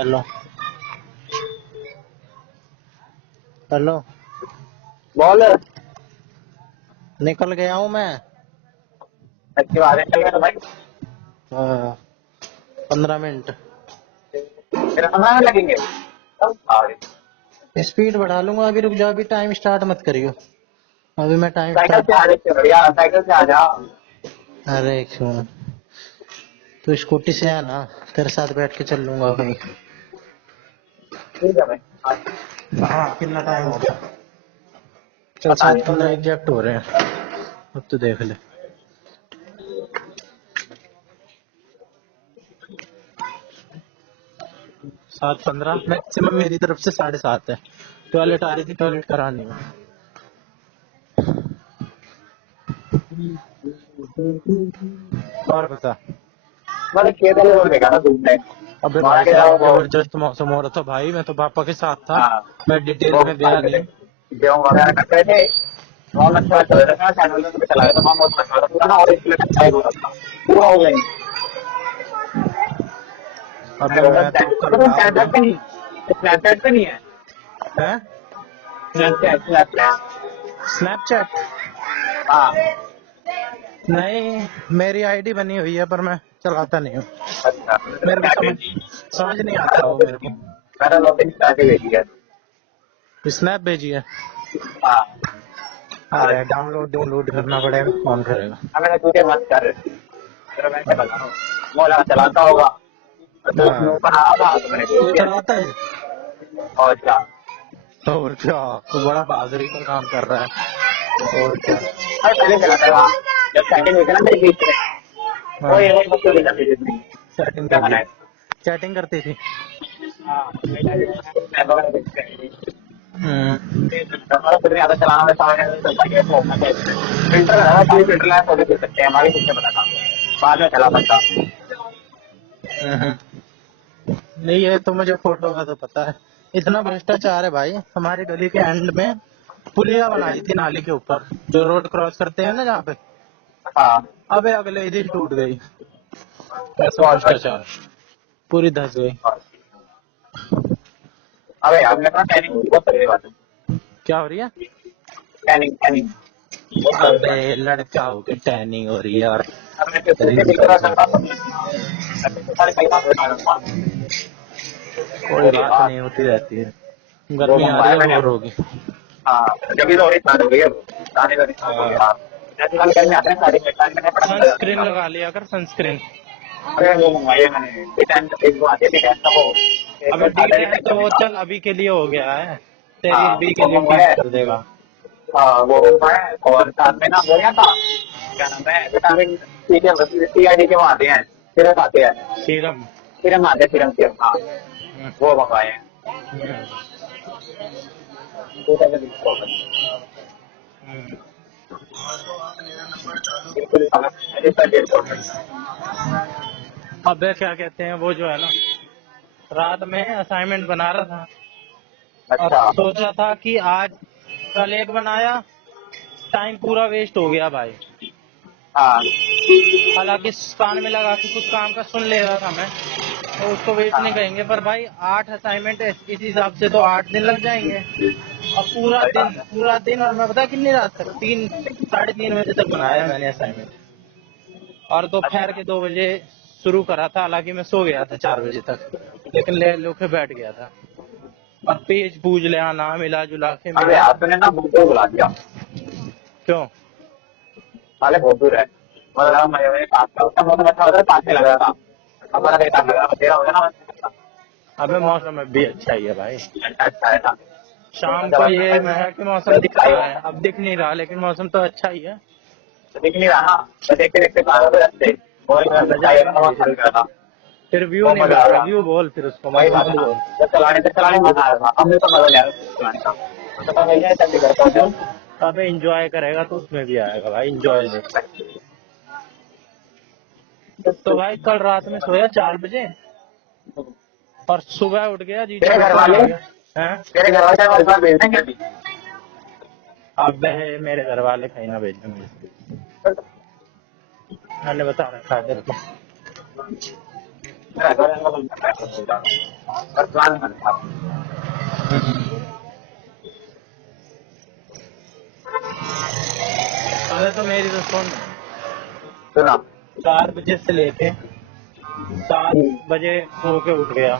Hello hello. बोल। निकल गया हूँ मैं। अच्छी बात है, चल गया तो भाई। 15 मिनट। तेरे 15 मिनट लगेंगे। स्पीड बढ़ा लूंगा, अभी रुक जाओ, अभी टाइम स्टार्ट मत करियो। अभी मैं टाइम साइकिल से स्टार्ट। आ जाए बढ़िया, साइकिल से आ जा। अरे क्यों, तू स्कूटी से है ना, तेरे साथ बैठ के चल लूंगा कहीं। ठीक है भाई। हाँ कितना टाइम हो गया? चल पता नहीं। 7:15 एग्जैक्ट हो रहे हैं। अब तो देख ले। 7:15 मैक्सिमम, मेरी तरफ से 7:30 है। टॉयलेट आ रही थी, टॉयलेट करानी है। और बता। मतलब खेत वाले रोड देखा ना तुमने? अबे वहाँ भाई के साहब जाओ वो। जबरदस्त मौसम हो रहा था भाई, मैं तो पापा के साथ था। हाँ, मैं डिटेल वो में गया नहीं। गेहूँ वगैरह करते थे। बहुत अच्छा चल रहा था, चैनल पे चलाया था, बहुत अच्छा चल रहा था पूरा ना, और इसलिए अच्छा ही हो रहा था पूरा हो गया। अबे मैं तो कल रात स्नैपचैट में। पे नहीं, स्नैपचैट पे नहीं है। है स्नैपचैट, स्नैपचैट। स्नैपचैट? हाँ। नहीं, मेरी आईडी बनी हुई है पर मैं चलाता नहीं हूँ। अच्छा, मेरे को समझ समझ नहीं आता वो मेरे को। मैंने लोकेशन स्टार्ट भेजी है। स्नैप भेजी है? हाँ। अरे डाउनलोड डाउनलोड करना पड़ेगा, कौन करेगा? मैंने तुझे मत कर, तेरा मैं क्या बता रहा हूँ। मौलाना चलाता होगा तो उसमें हाँ ऊपर आ रहा तो मैंने भेज तू दिया। चलाता है? और क्या। और क्या, तू बड़ा बहादुरी का काम कर रहा है। और क्या। अरे पहले चलाता था, जब सेकंड हुई थी ना मेरी बीच में, वो हाँ ये वही बच्चों की करती थी। चैटिंग क्या कर ली, बनाए। चैटिंग करती थी। हाँ, स्नैप वगैरह देखते हैं। हम्म। हमारा फिर ज्यादा चलाना में समय नहीं चलता है, घूमना चाहिए। फिल्टर लगाना, कोई फिल्टर लगा फोटो खींच सकते हैं, हमारी कुछ नहीं पता था, बाद में चला सकता। हम्म। नहीं है तो मुझे फोटो का तो पता है। इतना भ्रष्टाचार है भाई, हमारी गली के एंड में पुलिया बनाई थी नाली के ऊपर, जो रोड क्रॉस करते हैं ना जहाँ पे। हाँ। अबे अगले ही दिन टूट गई। ऐसा बहुत भ्रष्टाचार, पूरी धस गई। अबे यार मेरे पास टैनिंग हुई, बहुत तगड़ी बात है। क्या हो रही है? टैनिंग, टैनिंग बहुत तगड़ी अबे बात है। लड़का हो के टैनिंग हो रही है यार। अब मैं फेसबुक पे रील दिख रहा स्क्रॉल करता करते था, मैं तो सारे कई बार बता रहा हूँ। कोई और बात यार नहीं, होती रहती है। वो गर्मी आ रही मंगवाया है, मैंने। बोर होगी। हाँ, जब भी थोड़ी स्टार्ट हो गई है, आने का स्टार्ट हो गया। जैसे कल करने आते हैं साढ़े 5 करने पड़ा चला जाता सनस्क्रीन था। लगा लिया कर, सनस्क्रीन। अरे वो मंगवाई है मैंने, B10 एक वो आती है B10 का, वो फेस अबे वॉश आता है D10 B10 तो करने वो का। चल अभी के लिए हो गया है, तेरी हाँ बी के वो लिए मंगवाया ठीक है। कर देगा। हाँ वो मंगवाया है, और साथ में ना वो क्या था, क्या नाम है, विटामिन सी के, CID के वो आते हैं, सिरप आते हैं। सीरम। सिरम आते हैं, सिरम सिरम, हाँ हम्म, वो मंगवाए हैं। हम्म, 2000 हम्म। बिल्कुल समझ, 150। अबे क्या कहते हैं, वो जो है ना, रात में असाइनमेंट बना रहा था और अच्छा। सोचा था कि आज, कल एक बनाया, टाइम पूरा वेस्ट हो गया भाई। हाँ। हालांकि कान में लगा के कुछ काम का सुन ले रहा था मैं, तो उसको वेस्ट नहीं हाँ कहेंगे, पर भाई 8 असाइनमेंट है, इस हिसाब से तो 8 दिन लग जाएंगे। अब पूरा सही दिन, बात है। पूरा दिन, और मैं पता कितनी रात तक, 3 साढ़े 3 बजे तक बनाया मैंने असाइनमेंट। और दोपहर के 2 बजे शुरू करा था, हालांकि मैं सो गया था 4 बजे तक, लेकिन ले लोके बैठ गया था। और पेज पूज ले आना, मिला जुला के अबे मेरे। यार तूने ना बहुत दूर बुला दिया। क्यों? साले बहुत दूर है, मतलब मैं पास का उसका मौसम अच्छा होता है, पास में लग रहा था। हमारा बेटा लग रहा था, तेरा होगा ना। अबे मौसम में भी अच्छा ही है भाई। अच्छा है ना। शाम जब को अपने ये मैं है कि मौसम दिख रहा है, अब दिख नहीं रहा, लेकिन मौसम तो अच्छा ही है। दिख नहीं रहा ना, तो देखते देखते कहा रस्ते, और मजा आ बहुत गया। मजा आ रहा था। फिर व्यू बहुत नहीं मजा बोल आ रहा, रहा। व्यू बोल फिर उसको, वही मौसम बात है मत ना, बोल। जब चलाने में मजा आ रहा था, अब मुझे तो मजा नहीं आ रहा चलाने का। तो पता नहीं है चंडीगढ़ पहुंचे। अबे इंजॉय करेगा तो उसमें भी आएगा भाई, इंजॉय ले। तो भाई कल रात में सोया 4 बजे, और सुबह उठ गया, जी तेरे चाट घर फोन वाले, आ गया। हैं? तेरे घर वाले हमारे पास भेज देंगे अभी। अबे मेरे घर वाले कहीं ना भेजे मुझे, मैंने बता रखा है तेरे को। मेरा घर है मतलब पर प्लान करता हूँ। अरे तो मेरी तो सुन, सुना 4 बजे से लेके 7 बजे सो के उठ गया,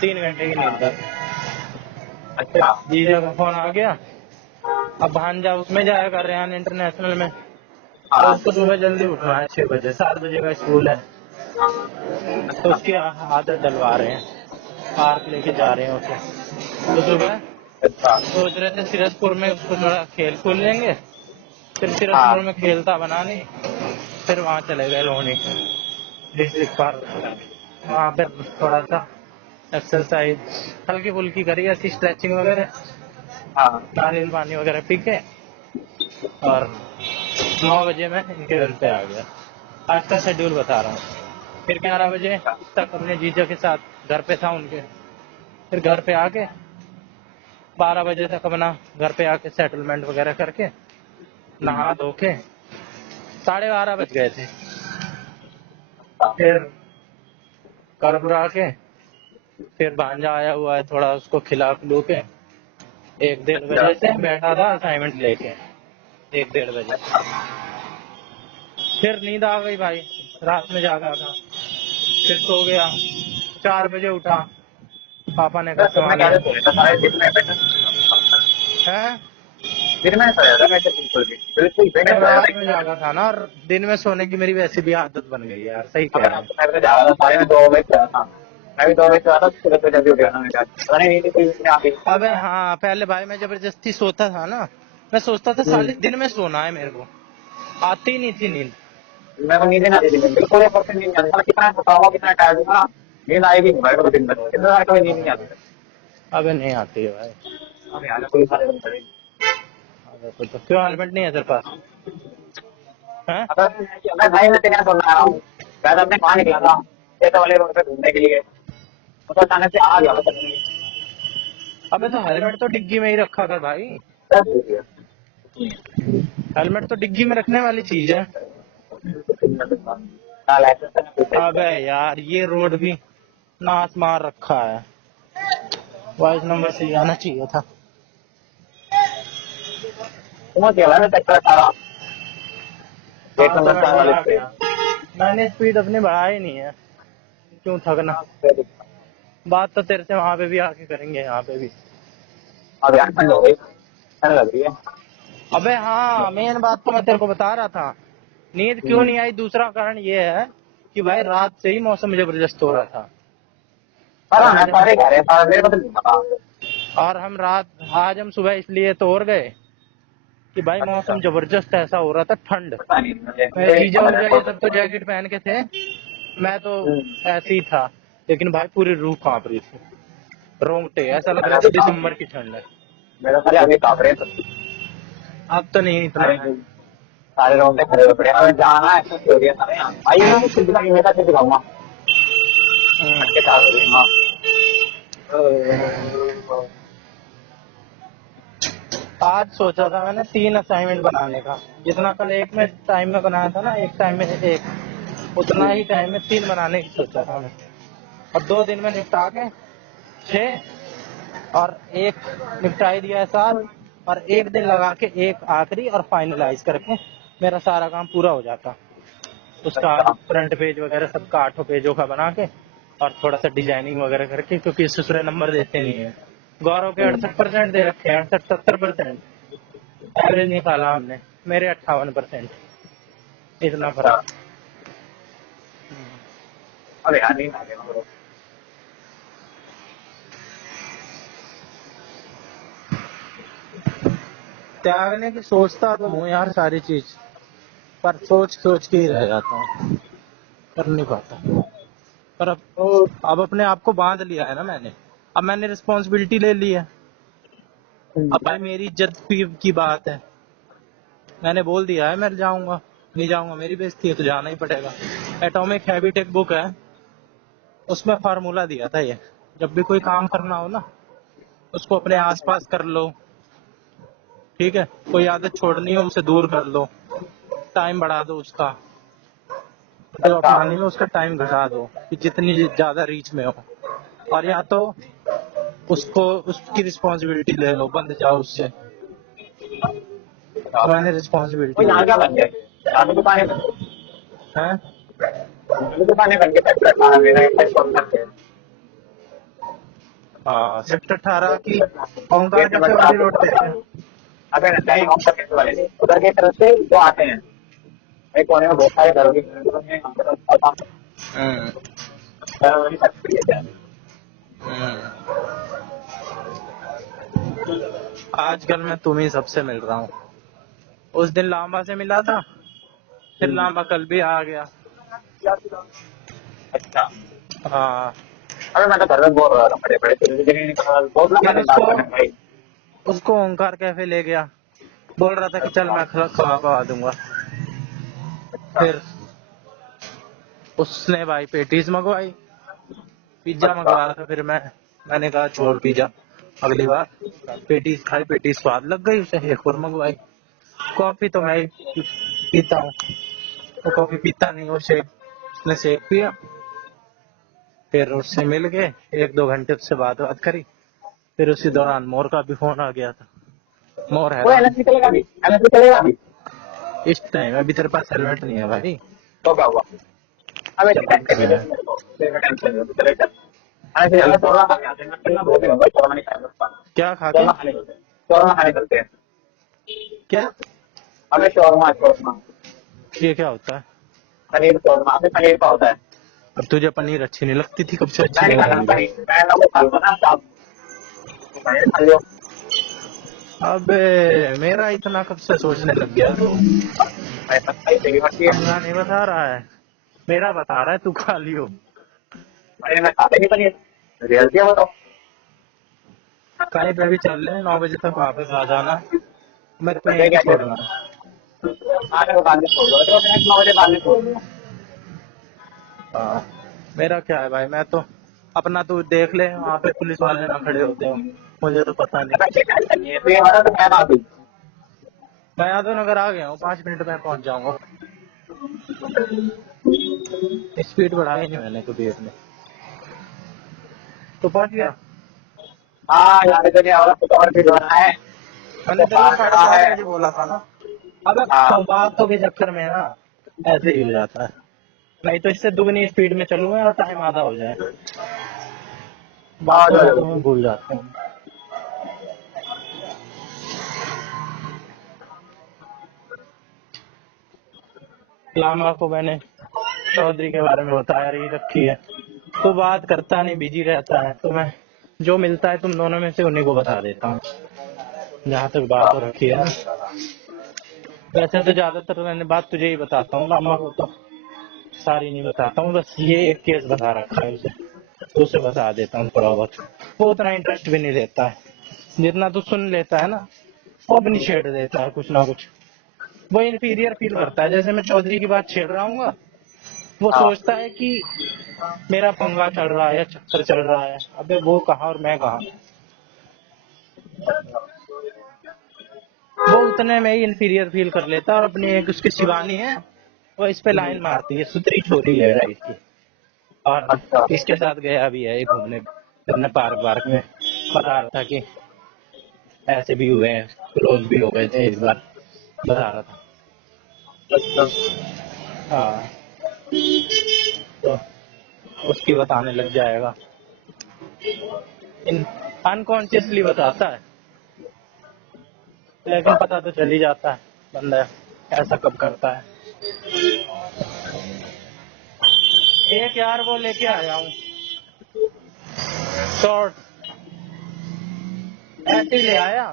3 घंटे की नींद तक। फिर अच्छा जीजा का फोन आ गया, अब भांजा उसमें जाया कर रहे हैं इंटरनेशनल में, तो हाँ उसको सुबह जल्दी उठना है 6 बजे, 7 बजे का स्कूल है, तो उसकी आदत डलवा रहे हैं, पार्क लेके जा रहे हैं उसे। तो सुबह अच्छा सोच रहे थे सिरसपुर में उसको थोड़ा खेल कूद लेंगे, फिर हाँ सिरसपुर में खेलता बना नहीं, फिर वहाँ चले गए लोहनी डिस्ट्रिक्ट पार्क, वहाँ फिर थोड़ा सा एक्सरसाइज हल्की फुल्की करी, ऐसी स्ट्रेचिंग वगैरह, हाँ नारियल पानी वगैरह पी के, और 9 बजे मैं इनके घर पे आ गया। आज का शेड्यूल बता रहा हूँ। फिर 11 बजे तक अपने जीजा के साथ घर पे था उनके, फिर घर पे आके 12 बजे तक अपना घर पे आके सेटलमेंट वगैरह करके नहा धो के 12:30 बज गए थे। फिर कर बुरा के फिर भांजा आया हुआ है, थोड़ा उसको खिला पिलू के 1-1:30 बजे से बैठा था असाइनमेंट लेके, 1-1:30 बजे। फिर नींद आ गई भाई, रात में जागा था, फिर सो गया, 4 बजे उठा, पापा ने तो कसम आ तुमने गया कैसे सोया था सारे दिन में मैंने है। दिन में सोया था मैं तो बिल्कुल दिन में मैं सोया रात में था जागा था ना, और दिन में सोने की मेरी वैसे भी आदत बन गई है यार, सही कह अगर रहे हैं। आपको मैं तो जा रहा था साढ़े में 2 बजे सोया था मैं भी 2 बजे सोया था सुबह से जल्दी उठ गया था मैं पता नहीं नींद कोई उसने आ गई अबे हाँ, पहले भाई मैं जबरदस्ती सोता था ना, मैं सोचता था साले दिन में सोना है, मेरे को आती ही नहीं थी नींद। मैं को नींद नहीं आती थी बिल्कुल 1% नींद नहीं आती था कितना थका हुआ कितना टायर्ड हुआ नींद आएगी नहीं भाई को दिन में कितना कोई नींद नहीं आती अबे नहीं आती है भाई। अब यार कोई सारे दिन पड़ेगी अबे तो क्यों हेलमेट नहीं है तेरे पास है? अगर मैं भाई मैं तेरे यहाँ बोलना आ रहा हूँ मैं तो अपने कहाँ निकला था खेत वाले रोड पे घूमने के लिए तो अचानक से आ गया पता नहीं अबे तो हेलमेट तो डिग्गी में ही रखा कर भाई, सब हो गया हेलमेट तो डिग्गी में रखने वाली चीज है। हाँ लाइसेंस है कोई सही अबे यार ये रोड भी नाच मार रखा है, वाइस नंबर से आना चाहिए था। पहुंच गया मैं सेक्टर 18 गेट हाँ तो नंबर मैं 4 वाले आ पे गया, मैंने स्पीड अपनी बढ़ाई नहीं है, क्यों थकना। बात तो तेरे से वहां पे भी आके करेंगे, यहाँ पे भी। अब यार ठंड हो गई ठंड लग रही है अबे हाँ, मेन बात तो मैं तेरे को बता रहा था, नींद क्यों नहीं आई, दूसरा कारण ये है कि भाई रात से ही मौसम जबरदस्त हो रहा था, पर और मैं मैंने सारे कह रहे हैं सारे मेरे को तो नहीं पता और हम रात आज हम सुबह इसलिए तो और गए कि भाई अच्छा मौसम जबरदस्त ऐसा हो रहा था, ठंड। पता नहीं मुझे मेरे मुझे जीजा पता उजा ये नहीं सब तो जैकेट पहन के थे, मैं तो ऐसे ही था, लेकिन भाई पूरी रूह कांप रही थी, रोंगटे, ऐसा लग मेरा रहा था भी काम दिसंबर है की ठंड है। मेरा सारे अभी कांप रहे हैं अब तो नहीं इतना सारे है। सारे रोंगटे खड़े हो पड़े हमें जाना है ऐसा हो गया सारे यहाँ आइए ना कुछ दिखाएंगे मैं कैसे दिखाऊंगा के साथ हो रही हाँ आज सोचा था मैंने 3 असाइनमेंट बनाने का, जितना कल एक में टाइम में बनाया था ना, एक टाइम में एक, उतना ही टाइम में 3 बनाने की सोचा था मैं, और 2 दिन में निपटा के 6, और एक निपटा ही दिया है 7, और एक दिन लगा के एक आखिरी और फाइनलाइज करके मेरा सारा काम पूरा हो जाता। उसका अच्छा फ्रंट पेज वगैरह सबका 8 पेजों का बना के, और थोड़ा सा डिजाइनिंग वगैरह करके, क्योंकि ससुरे नंबर देते नहीं है। गौरव के 68% दे रखे हैं, 68-70% एवरेज निकाला हमने, मेरे 58%, इतना अच्छा फर्क। अरे यार नहीं आ गया मेरे को त्यागने की सोचता तो हूँ यार सारी चीज, पर सोच सोच के ही रह जाता हूँ, कर नहीं पाता। पर अब अपने आप को बांध लिया है ना मैंने, अब मैंने रिस्पॉन्सिबिलिटी ले ली है, अब भाई मेरी इज्जत की बात है, मैंने बोल दिया है मैं जाऊंगा, नहीं जाऊंगा मेरी बेइज्जती है, तो जाना ही पड़ेगा। एटॉमिक हैबिट एक बुक है, उसमें फार्मूला दिया था ये, जब भी कोई काम करना हो ना, उसको अपने आसपास कर लो, ठीक है, कोई आदत छोड़नी हो उसे दूर कर लो, टाइम बढ़ा दो उसका, जो अपनाने में उसका टाइम घटा दो कि जितनी ज्यादा रीच में हो, और या तो उसको उसकी रिस्पॉन्सिबिलिटी ले लो, बंद जाओ उससे। तो मैंने वो रिस्पॉन्सिबिलिटी यहाँ ली क्या बन गया, यहाँ पे दुकानें बन गई, है। यहाँ पे दुकानें बन गई, सेक्टर 18 में ना, एक शॉप करते हैं। हाँ, सेक्टर 18 की ओंकार गेट नंबर कैफे वाली 4 रोड पे है। अबे नहीं, हम सब कैसे वाले उधर की तरफ से जो आते हैं, एक कोने में बहुत सारे घर भी हैं, हम तो पता हम्म, नहीं सकती है। हम्म। आजकल मैं तुम ही सबसे मिल रहा हूँ। उस दिन लांबा से मिला था, फिर लांबा कल भी आ गया। अच्छा, हाँ, अबे मैं तो घर में बोल रहा था, बड़े बड़े बहुत लगा फिर नहीं बात करने में भाई। उसको ओंकार कैफे ले गया, बोल रहा था कि चल मैं खवा दूंगा। फिर उसने भाई पेटीज मंगवाई, पिज्जा अच्छा, मंगवाया था। फिर मैंने कहा छोड़ पिज्जा, अगली बार पेटीज खाई, पेटीज स्वाद लग गई उसे, एक और मंगवाई। कॉफी तो मैं ही पीता हूँ, वो कॉफी पीता नहीं, वो शेक, उसने शेक पिया। फिर उससे मिल गए, 1-2 घंटे उससे बात करी। फिर उसी दौरान मोर का भी फोन आ गया था। मोर वो हैरान, एनएसपी चलेगा भी, एनएसपी चलेगा भी। इस टाइम अभी तेरे पास हेलमेट नहीं है भाई। तो क्या हुआ, अबे चल टेंशन नहीं मैं लेते, तेरे का टेंशन नहीं, चले चल। अरे चल शोरमा खाने आते हैं, चलना बहुत दिन हो गए, शोरमा नहीं खाया दोस्त। क्या खा के, शोरमा खाने चलते हैं, शोरमा खाने चलते हैं। क्या, अबे शोरमा, शोरमा, ये क्या होता है? पनीर शोरमा, अबे पनीर का होता है। अब तुझे पनीर अच्छी नहीं लगती थी, कब से अच्छी मैं नहीं लगने खाता लगी? पनीर, मैं ना वो खा लूंगा ना साहब, पनीर खा लियो। अबे मेरा इतना कब से सोचने लग गया तू? भाई सच्चाई तेरी मर्जी है। अपना नहीं बता रहा है, मेरा बता रहा है, तू खा लियो। अरे मैं खाता नहीं पनीर, रियलिटी है बताओ। कहीं पे भी चल ले, 9 बजे तक वापस आ जाना, मेरे को तो यहीं पे क्या छोड़ना। आने को बाद में छोड़ दो, तो मैं 9 बजे बाद में छोड़ दूंगा। हाँ, मेरा क्या है भाई, मैं तो अपना, तू देख ले वहाँ पे पुलिस वाले ना खड़े होते हो, मुझे तो पता नहीं। अबे टेंशन नहीं है, तो ये हमारा तो मैं बात हुई। मैं यादव नगर आ गया हूँ, 5 मिनट में पहुंच जाऊंगा। स्पीड बढ़ाई नहीं मैंने कभी अपने, तो पहुंच गया। हाँ यहाँ पे तो नहीं, और कुछ और भी होना है। मैंने तो तेरे को पार साढ़े खड़ा चार है। बजे बोला था ना। अब हाँ, बातों के चक्कर में ना ऐसे ही हो जाता है, नहीं तो इससे दुगनी स्पीड में चलूंगा और टाइम आधा हो जाए। हाँ, बातों चलो। बातों में भूल जाते हैं। लामा को मैंने चौधरी के बारे में बताया, रही रखी है, तो बात करता नहीं, बिजी रहता है, तो मैं जो मिलता है तुम दोनों में से उन्हीं को बता देता हूँ, जहाँ तक बात हो रखी है ना। वैसे तो ज्यादातर मैंने बात तुझे ही बताता हूँ, लामा को तो सारी नहीं बताता हूँ, बस ये एक केस बता रखा है उसे, तो उसे बता देता हूँ थोड़ा बहुत। वो उतना इंटरेस्ट भी नहीं लेता है, जितना तू सुन लेता है ना, वो अपनी छेड़ देता है कुछ ना कुछ। वो इंफीरियर फील करता है, जैसे मैं चौधरी की बात छेड़ रहा हूँ, वो हाँ, सोचता है कि मेरा पंगा चल रहा है या चक्कर चल रहा है। अबे वो कहाँ और मैं कहाँ, वो उतने में ही इंफीरियर फील कर लेता है। और अपनी एक उसकी शिवानी है, वो इस पे लाइन मारती है, सुतरी छोरी है भाई इसकी, और अच्छा, इसके साथ गया भी है घूमने फिरने पार्क वार्क में। बता रहा था कि ऐसे भी हुए हैं, क्लोज भी हो गए थे इस बार, बता रहा था। अच्छा, हाँ, तो उसकी बताने लग जाएगा, इन अनकॉन्शियसली बताता है, लेकिन पता तो चल ही जाता है बंदा ऐसा कब करता है। एक यार वो लेके आया हूँ शॉर्ट, ऐसे ही ले आया,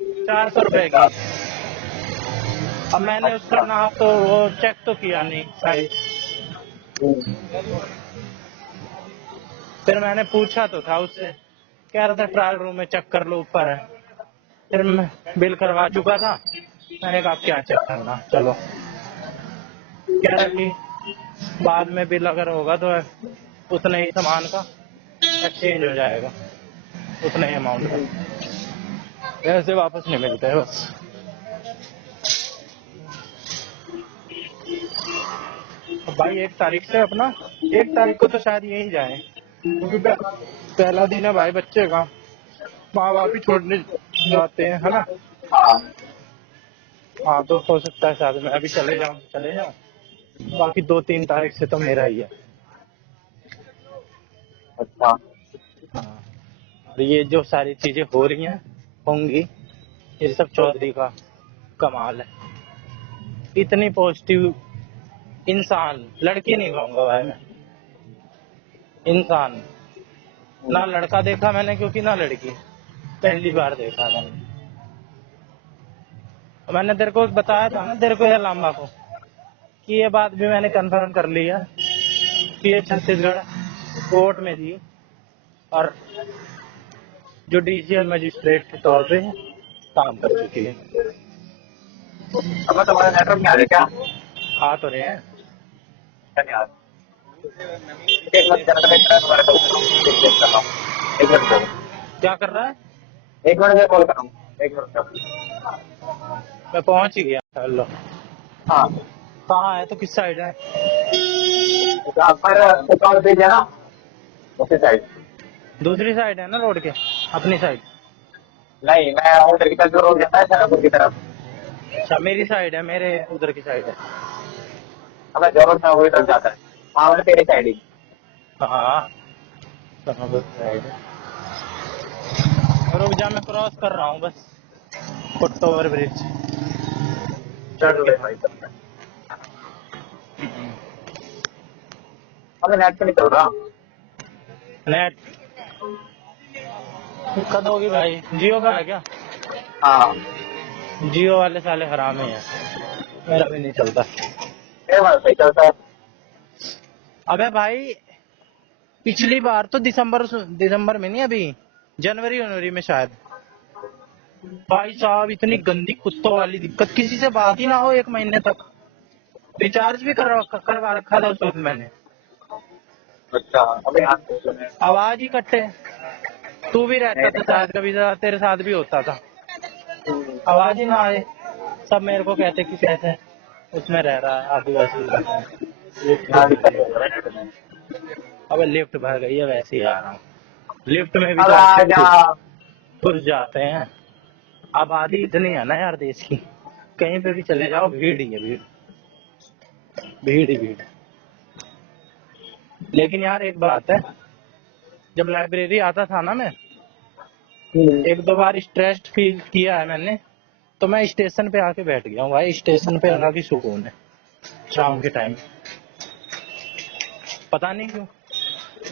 400 रुपए की। अब मैंने उसका नाप तो वो चेक तो किया नहीं साइज, फिर मैंने पूछा तो था उससे, कह रहा था ट्रायल रूम में चेक कर लो, ऊपर है। फिर मैं बिल करवा चुका था, मैंने कहा क्या चेक करना, चलो। कह रहा कि बाद में बिल अगर होगा तो उतने ही सामान का एक्सचेंज हो जाएगा, उतने ही अमाउंट का, ऐसे वापस नहीं मिलते हैं बस। भाई 1 तारीख से अपना, 1 तारीख को तो शायद यही जाए, क्योंकि पहला दिन है भाई बच्चे का, माँ बाप ही छोड़ने जाते हैं, है ना। हाँ। हाँ तो हो सकता है शायद मैं अभी चले जाऊँ। बाकी 2-3 तारीख से तो मेरा ही है। अच्छा। हाँ, और ये जो सारी चीजें हो रही हैं, होंगी, ये सब चौधरी का कमाल है। इतनी पॉजिटिव इंसान, लड़की नहीं कहूंगा भाई मैं, इंसान। ना लड़का देखा मैंने, क्योंकि ना लड़की, पहली बार देखा मैंने तेरे को बताया था ना, तेरे को या लांबा को, कि ये बात भी मैंने कंफर्म कर ली है कि ये छत्तीसगढ़ कोर्ट में थी, और जुडिशियल मजिस्ट्रेट के तौर पे काम कर चुकी है। अब तुम्हारा नेटवर्क नहीं आ रहा क्या? आ तो रहे हैं। क्या नहीं आ रहा? एक मिनट जरा मैं तुम्हारे कॉल कर रहा हूँ, चेक कर रहा हूँ। एक मिनट करो। क्या कर रहा है? एक मिनट में कॉल कर रहा हूँ, एक मिनट का। मैं पहुंच ही गया। हेलो, हाँ। कहाँ है, तो किस साइड है? जहाँ पर अकाउंट भेजा ना, उसी साइड। दूसरी साइड है ना रोड के, अपनी साइड? नहीं, मैं उधर की तरफ जो रोड जाता है सहारनपुर की तरफ। अच्छा, मेरी साइड है, मेरे उधर की साइड है। हमें जरूरत है वही तरफ जाता है। हाँ मतलब तेरी साइड ही। हाँ, कहाँ साइड है? रुक जा, मैं क्रॉस कर रहा हूँ बस, फुट ओवर ब्रिज चढ़ चल के। ले भाई तब। हमें नेट पे नहीं चल रहा। नेट दिक्कत होगी भाई, जियो का है क्या? हाँ। जियो वाले साले हरामी है, मेरा भी नहीं चलता। मेरे पास सही चलता है। अबे भाई, पिछली बार तो दिसंबर में नहीं, अभी जनवरी में शायद, भाई साहब इतनी गंदी कुत्तों वाली दिक्कत, किसी से बात ही ना हो 1 महीने तक। रिचार्ज भी करवा रखा था उस वक्त मैंने, अच्छा, अबे यहाँ से सुने। आवाज ही कट्टे। तू भी रहता था शायद कभी, तेरे साथ भी होता था, आवाज ही ना आए। सब मेरे को कहते कि कैसे उसमें रह रहा है, आदिवासी इलाका में, लिफ्ट यहाँ क्यों दिक्कत नहीं हो है? रहा है नेट में। अबे लिफ्ट भर गई है, वैसे ही आ रहा हूँ। लिफ्ट में भी अब तो ऐसे आज यहाँ घुस जाते हैं। आबादी इतनी है ना यार देश की, कहीं पे भी चले जाओ भीड़ ही है, भीड़, भीड़ ही भीड़। लेकिन यार एक बात है, जब लाइब्रेरी आता था ना मैं, 1-2 बार स्ट्रेस्ड फील किया है मैंने, तो मैं स्टेशन पे आके बैठ गया हूँ भाई। स्टेशन पे अलग ही सुकून है शाम के टाइम, पता नहीं क्यों।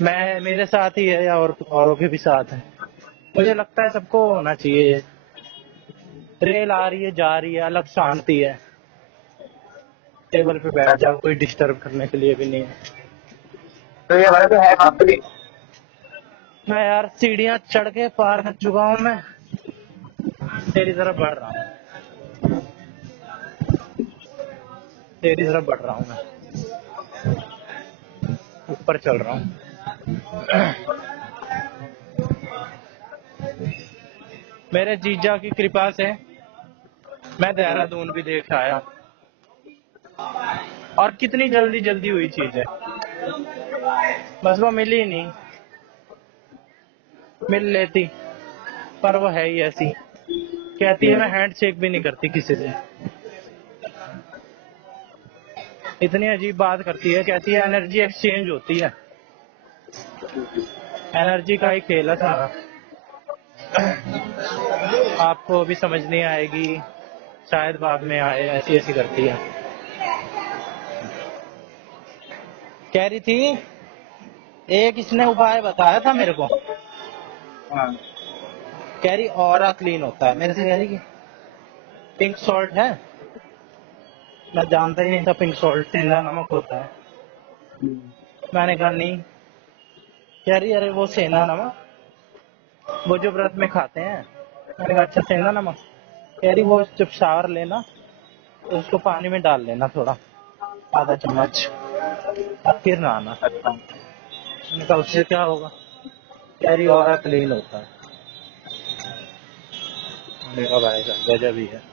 मैं, मेरे साथ ही है या और औरों के भी साथ है, मुझे लगता है सबको होना चाहिए। रेल आ रही है जा रही है, अलग शांति है, टेबल पे बैठ जाओ, कोई डिस्टर्ब करने के लिए भी नहीं है। तो ये वाला तो है काफी। मैं यार सीढ़ियां चढ़ के पार कर चुका हूँ, मैं तेरी तरफ बढ़ रहा हूँ, तेरी तरफ बढ़ रहा हूँ, मैं ऊपर चल रहा हूँ। मेरे जीजा की कृपा से मैं देहरादून भी देख आया, और कितनी जल्दी जल्दी हुई चीज है, बस वो मिली नहीं, मिल लेती, पर वो है ही ऐसी, कहती है मैं हैंड शेक भी नहीं करती किसी से। इतनी अजीब बात करती है, कहती है एनर्जी एक्सचेंज होती है, एनर्जी का ही खेल है सारा। आपको भी समझ नहीं आएगी, शायद बाद में आए, ऐसी ऐसी करती है। कह रही थी, एक इसने उपाय बताया था मेरे को, हाँ। कह रही ऑरा क्लीन होता है, मेरे से कह रही कि पिंक सॉल्ट है, मैं जानता ही नहीं था पिंक सॉल्ट सेंधा नमक होता है। मैंने कहा नहीं, कह रही अरे वो सेंधा नमक, वो जो व्रत में खाते हैं। मैंने कहा अच्छा सेंधा नमक, कह रही वो जब शावर लेना तो उसको पानी में डाल लेना थोड़ा, आधा चम्मच, अब फिर नहाना। अच्छा। मैंने कहा उससे क्या होगा, कह रही ऑरा क्लीन होता है। मैंने कहा भाई साहब गजब ही है।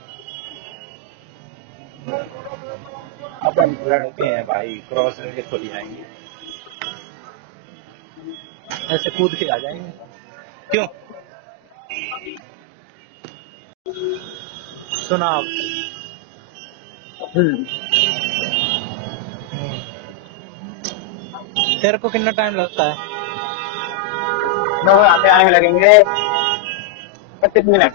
अपन लड़के हैं भाई, क्रॉस करके खुद आएंगे, ऐसे कूद के आ जाएंगे। क्यों? सुना आप? तेरे को कितना टाइम लगता है? लोग आते आने में लगेंगे 25 मिनट।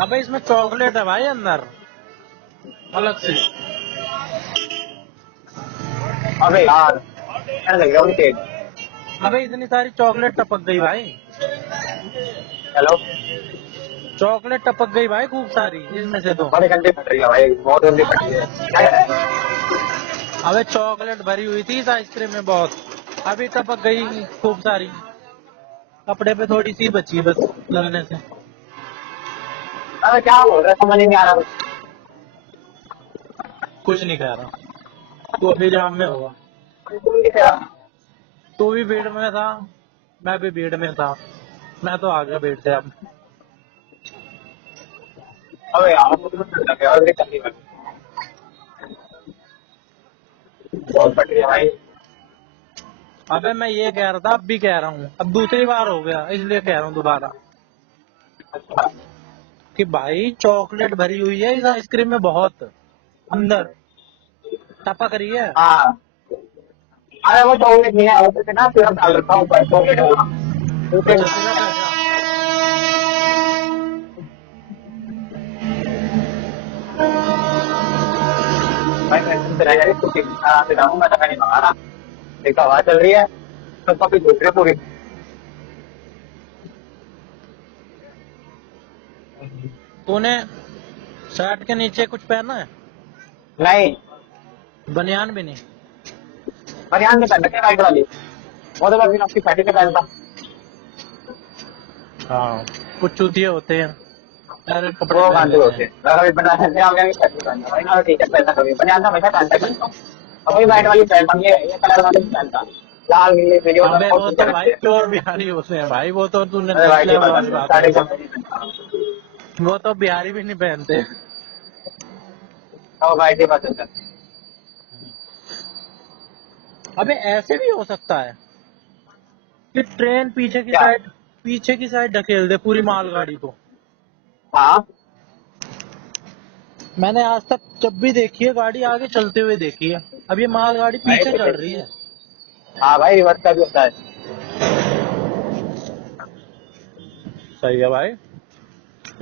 अबे इसमें चॉकलेट है भाई अंदर, अलग से। अबे यार कहने लग गया मुझे तेज। अबे इतनी सारी चॉकलेट टपक गई भाई, हेलो, चॉकलेट टपक गई भाई खूब सारी इसमें से तो। बड़े गंदे फट रही है भाई, बहुत गंदी फट रही है। क्या कह रहा है? अबे चॉकलेट भरी हुई थी इस आइसक्रीम में बहुत, अभी टपक गई खूब सारी, कपड़े पे थोड़ी सी बची बस लगने से। अबे क्या बोल रहा है, समझ ही नहीं आ रहा कुछ। कुछ नहीं कह रहा, तू अभी जाम में होगा। तू कैसे आ? तू भी भीड़ में था, मैं भी भीड़ में था, मैं तो आ गया भीड़ से अब। अबे यार मुझे कुछ लग गया और करनी पड़ी, बहुत फट रही है भाई। अबे मैं ये कह रहा था, अब भी कह रहा हूँ, अब दूसरी बार हो गया इसलिए कह रहा हूँ दोबारा, अच्छा, कि भाई चॉकलेट भरी हुई है इस आइसक्रीम में बहुत, अंदर टपक रही है। हाँ। अरे वो चॉकलेट नहीं है, वो तो ना सिर्फ डाल रखा हूँ ऊपर चॉकलेट वाला। अच्छा सिरप है क्या? भाई मैं सुनते रह गया, कुछ आराम से जाऊँ, मैं तो नहीं मंगा रहा। एक हवा चल रही है, तो कभी दूसरे पूरी। तूने शर्ट के नीचे कुछ पहना है? नहीं, बनियान भी नहीं? बनियान में पहन रखी है वाइट वाली, वो तो मैं अपनी पैटी पे पहनता। हाँ, कुछ चूतिए होते हैं, सारे कपड़े वो पहन गांधे लेते होते हैं। हैं, मैं कभी बनियान में आगे पैटी पहनता भाई ना, टी शर्ट पहनता, कभी बनियान तो हमेशा पहनता हूँ। अब वही वाइट वाली पहनता हूँ, ये कलर वाली नहीं पहनता। लाल नीले पीले वो सब अबे बहुत वो सुंदर तो भाई लगते हैं। प्योर बिहारी होते हैं भाई, वो तो तूने अरे नेक्स्ट वाइट ही लेवल वाली पसंद है, बात साढ़े कर दी। कम नहीं पहनता। वो तो बिहारी भी नहीं पहनते। वो वाइट ही पसंद है। अबे ऐसे भी हो सकता है कि ट्रेन क्या? पीछे की साइड ढकेल दे पूरी मालगाड़ी को। हाँ मैंने आज तक जब भी देखी है गाड़ी आगे चलते हुए देखी है, अब ये मालगाड़ी भाई, पीछे चल रही है। हाँ भाई रिवर्स का भी होता है। सही है भाई,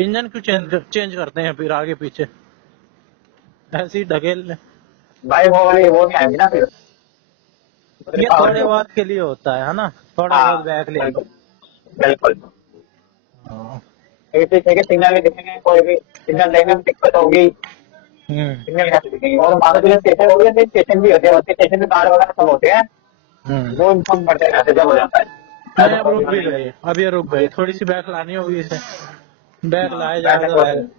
इंजन क्यों चेंज करते हैं फिर आगे पीछे, ऐसे ही ढकेल ले। भाई वो वाली वो नहीं आएगी ना फिर, ये पावर थोड़े जो। बहुत के लिए होता है ना, थोड़ा बहुत हाँ बैक ले लो। बिल्कुल बिल्कुल। हाँ। एक पीछे के सिग्नल में दिखेंगे, कोई भी सिग्नल देखने में दिक्कत होगी, हम्म। सिग्नल कैसे दिखेंगे। और हमारे जो स्टेशन हो गया, स्टेशन भी होते हैं, उसके स्टेशन में कार वगैरह सब होते हैं, हम्म। वो इन्फॉर्म करते रहते हैं जब हो जाता है। नहीं ऐसा अब रुक प्रॉब्लम भी नहीं गए, अब ये रुक गए, थोड़ी सी बैक लानी होगी इसे, बैक है। लाए वैसे ज्यादा कोई बैक।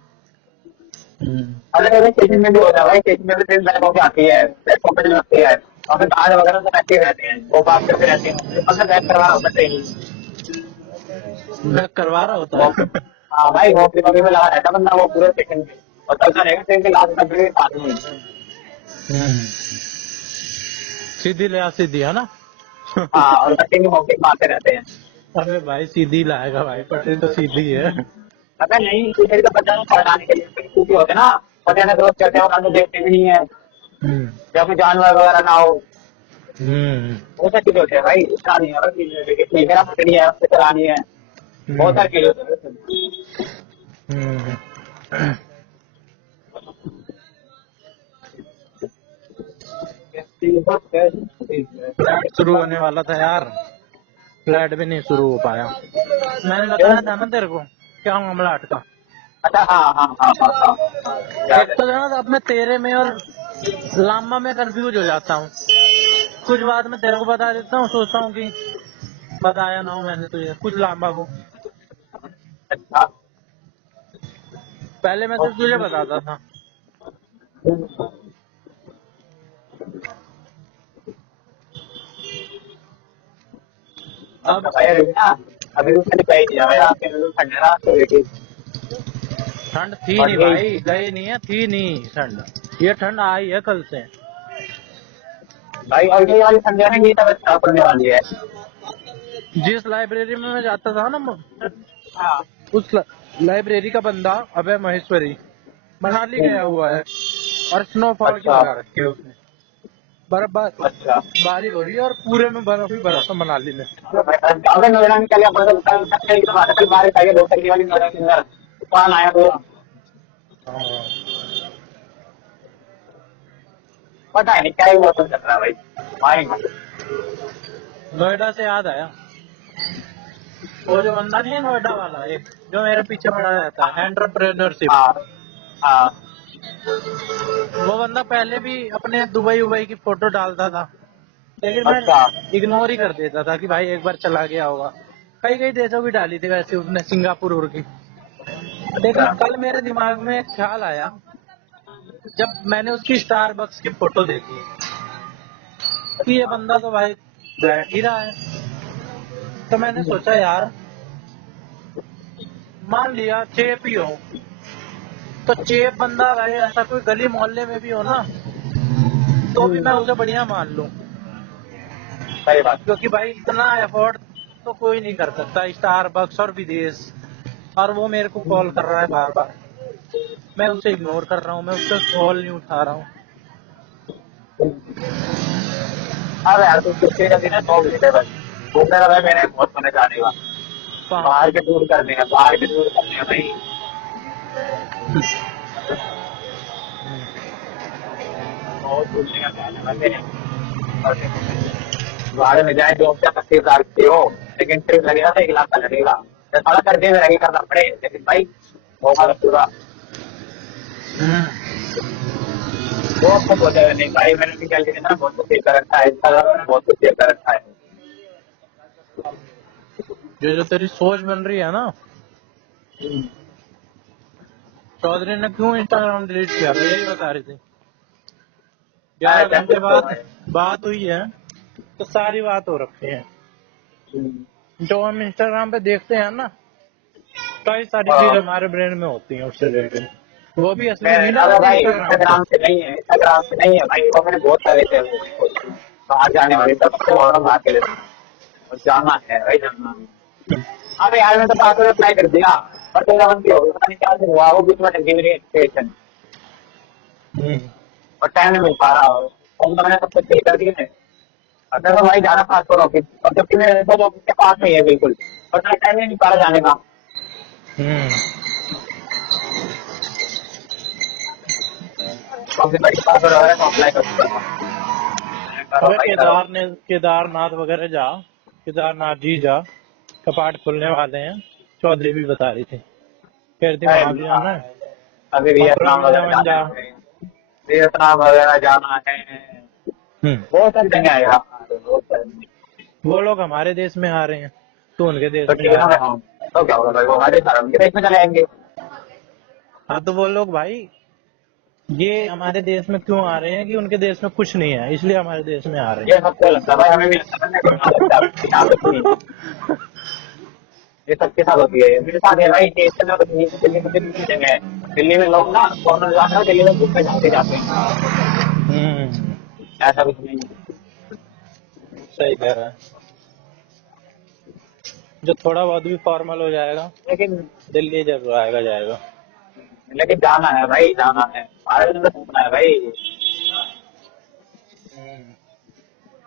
नहीं। अलग अलग स्टेशन में भी होता है भाई, स्टेशन में भी ट्रेन बैक होकर आती है, प्लेटफॉर्म पे लगती है, और फिर कार वगैरह सब एक्टिव रहते हैं, वो बात करते रहते हैं, अगर बैक करवा रहा होता है ट्रेन। बैक करवा रहा होता वो है। हाँ भाई, वो फ्री में लगा रहता है बंदा, वो पूरे स्टेशन पे, और चलता रहेगा ट्रेन के लास्ट तक भी साथ में। सीधी ले आ सीधी, है ना? हाँ, और कंटिन्यू होके मारते रहते हैं। अरे भाई सीधी लाएगा भाई, पटरी तो सीधी है। अबे नहीं, पीछे का बच्चा को पढ़ाने के लिए क्योंकि होते ना, पता है दोस्त कहते हैं, और देखते भी नहीं है, हम्म। जब कोई जानवर वगैरह ना हो, हम्म। वो सब चीजें होते हैं भाई, इतना नहीं है बस, ठीक है ना, पकड़ी है उससे चलानी है, बहुत हम्म। सारी चीजें होती हैं। हम्म। फ्लाइट शुरू होने वाला था यार, फ्लाइट भी नहीं शुरू हो पाया। मैंने क्यों? बताया था ना तेरे को, क्या मामला अटका। अच्छा हाँ हाँ हाँ हाँ हाँ, याद एक है। तो जो है ना, अब मैं तेरे में और लामा में कंफ्यूज हो जाता हूँ, कुछ बात मैं तेरे को बता देता हूँ, सोचता हूँ कि बताया ना हो मैंने तुझे, कुछ लामा को अच्छा। पहले मैं सिर्फ तुझे बताता था। अब अब सफाई रही ना। अभी तो ठंड कहीं नहीं है भाई, रात में तो ठंड है, रात को लेके ठंड थी और नहीं ये भाई, गए नहीं है, थी नहीं ठंड। ये ठंड आई है कल से। भाई, और ये वाली ठंड है ना, ये तब अच्छा पड़ने वाली है। जिस लाइब्रेरी में मैं जाता था ना, हाँ। उस लाइब्रेरी का बंदा अभय महेश्वरी मनाली गया हुआ है, और स्नोफॉल की अच्छा लगा रखी है उसने। अच्छा। बारिश हो रही है और पूरे में बर्फ ही बर्फ है मनाली में। अगर नोएडा में चले अपन कल बारिश आई है, 2 तारीख वाली नोएडा के अंदर तूफान आया पूरा। हाँ। पता नहीं क्या ही मौसम चल रहा है भाई, माय गॉड। नोएडा से याद आया, वो जो बंदा नहीं है नोएडा वाला, एक जो मेरे पीछे पड़ा रहता है, एंटरप्रेन्योरशिप, हाँ हाँ। वो बंदा पहले भी अपने दुबई उबई की फोटो डालता था, लेकिन मैं अच्छा इग्नोर ही कर देता था कि भाई एक बार चला गया होगा। कई कई देशों की डाली थी वैसे उसने, सिंगापुर और की। लेकिन अच्छा कल मेरे दिमाग में एक ख्याल आया, जब मैंने उसकी स्टारबक्स की फोटो देखी, कि ये बंदा तो भाई बैठ ही रहा है। तो मैंने सोचा यार, मान लिया चेप ही हो, तो चेप बंदा भाई ऐसा कोई गली मोहल्ले में भी हो ना, तो भी मैं उसे बढ़िया मान लूं, सही बात। क्योंकि भाई इतना एफोर्ड तो कोई नहीं कर सकता, स्टारबक्स और विदेश। और वो मेरे को कॉल कर रहा है बार बार, मैं उसे इग्नोर कर रहा हूँ, मैं उसका कॉल नहीं उठा रहा हूँ। अरे यार तू छुट्टी का दिन है, 2 घंटे बस घूमने का भाई, मैंने बहुत मन जाने का। वहाँ बाहर के टूर करने हैं, बाहर के टूर करने हैं भाई। बहुत घूमने का प्लान है भाई मेरे। और बाहर में जाए 2 हफ्ते 25 हज़ार की हो, लेकिन ट्रिप लगेगा तो 1 लाख का लगेगा। तो थोड़ा खर्चे में रहेगा करना पड़े, लेकिन भाई होगा तो पूरा। वो आपको बोलेगा नहीं भाई, मैंने भी क्या किया ना, बहुत कुछ सेव कर रखा है, इंस्टाग्राम में बहुत कुछ सेव कर रखा है। ये जो तेरी सोच बन रही है ना, चौधरी ने क्यों इंस्टाग्राम डिलीट किया, तो यही बता रही थी। 11 घंटे बाद बात हुई है, तो सारी बात हो रखी है। जो हम इंस्टाग्राम पे देखते हैं ना, कई सारी चीज हमारे ब्रेन में होती हैं उससे रिलेटेड, वो भी असली नहीं ना अरे होती भाई इंस्टाग्राम पे। इंस्टाग्राम से नहीं है, इंस्टाग्राम से नहीं है भाई, वो मैंने बहुत सारे थे बाहर जाने वाले, सबसे बड़ा बाहर के लिए और जाना है भाई, जाना है। अरे यार मैं तो पासवर्ड अप्लाई कर दिया, पर तेरा मन क्यों पता नहीं क्या हुआ, वो बीच में लगी मेरी एक्सटेंशन और टाइम नहीं मिल पा रहा हो, तो मैंने सब कुछ सही कर दिया है। अगर तो भाई जाना पासपोर्ट ऑफिस, और जबकि मेरे तो ऑफिस के पास में ही है बिल्कुल, और टाइम नहीं मिल पा रहा जाने का। ऑफिस भाई पासवर्ड वगैरह तो अप्लाई कर चुका था, मैंने कहा अबे भाई करो। केदारनाथ वगैरह जा, केदारनाथ जी जा, कपाट खुलने वाले हैं, चौधरी भी बता रही थी, कह रही थी वहां भी जाना है। अभी और वियतनाम वगैरह वृंदावन जाना जा। है, वियतनाम वगैरह जाना है, बहुत सारी जगह आएगा, बहुत सारी। वो लोग हमारे देश में आ रहे हैं, तो उनके देश तो में ठीक है जा ना रहे मैं हैं। हूँ, तो क्या होगा भाई, वो हमारे धर्म के देश में चले आएंगे। हाँ तो वो लोग भाई, ये हमारे देश में क्यों आ रहे हैं कि उनके देश में कुछ नहीं है, इसलिए हमारे देश में आ रहे ये सबको लगता है भाई, हमें भी लगता है, कोई ना लगता है, सबके साथ होती है। हैं। ये सबके साथ होती है, मेरे साथ है भाई, टेंशन में कुछ नहीं, दिल्ली में कितनी जगह है, दिल्ली में लोग ना फॉरनर जाते हैं, दिल्ली में घूमने जाते जाते हैं, ऐसा कुछ नहीं है। सही कह रहा है। जो थोड़ा बहुत भी फॉर्मल हो जाएगा, लेकिन दिल्ली जरूर आएगा जाएगा। लेकिन जाना है भाई, जाना है, भारत में घूमना है भाई,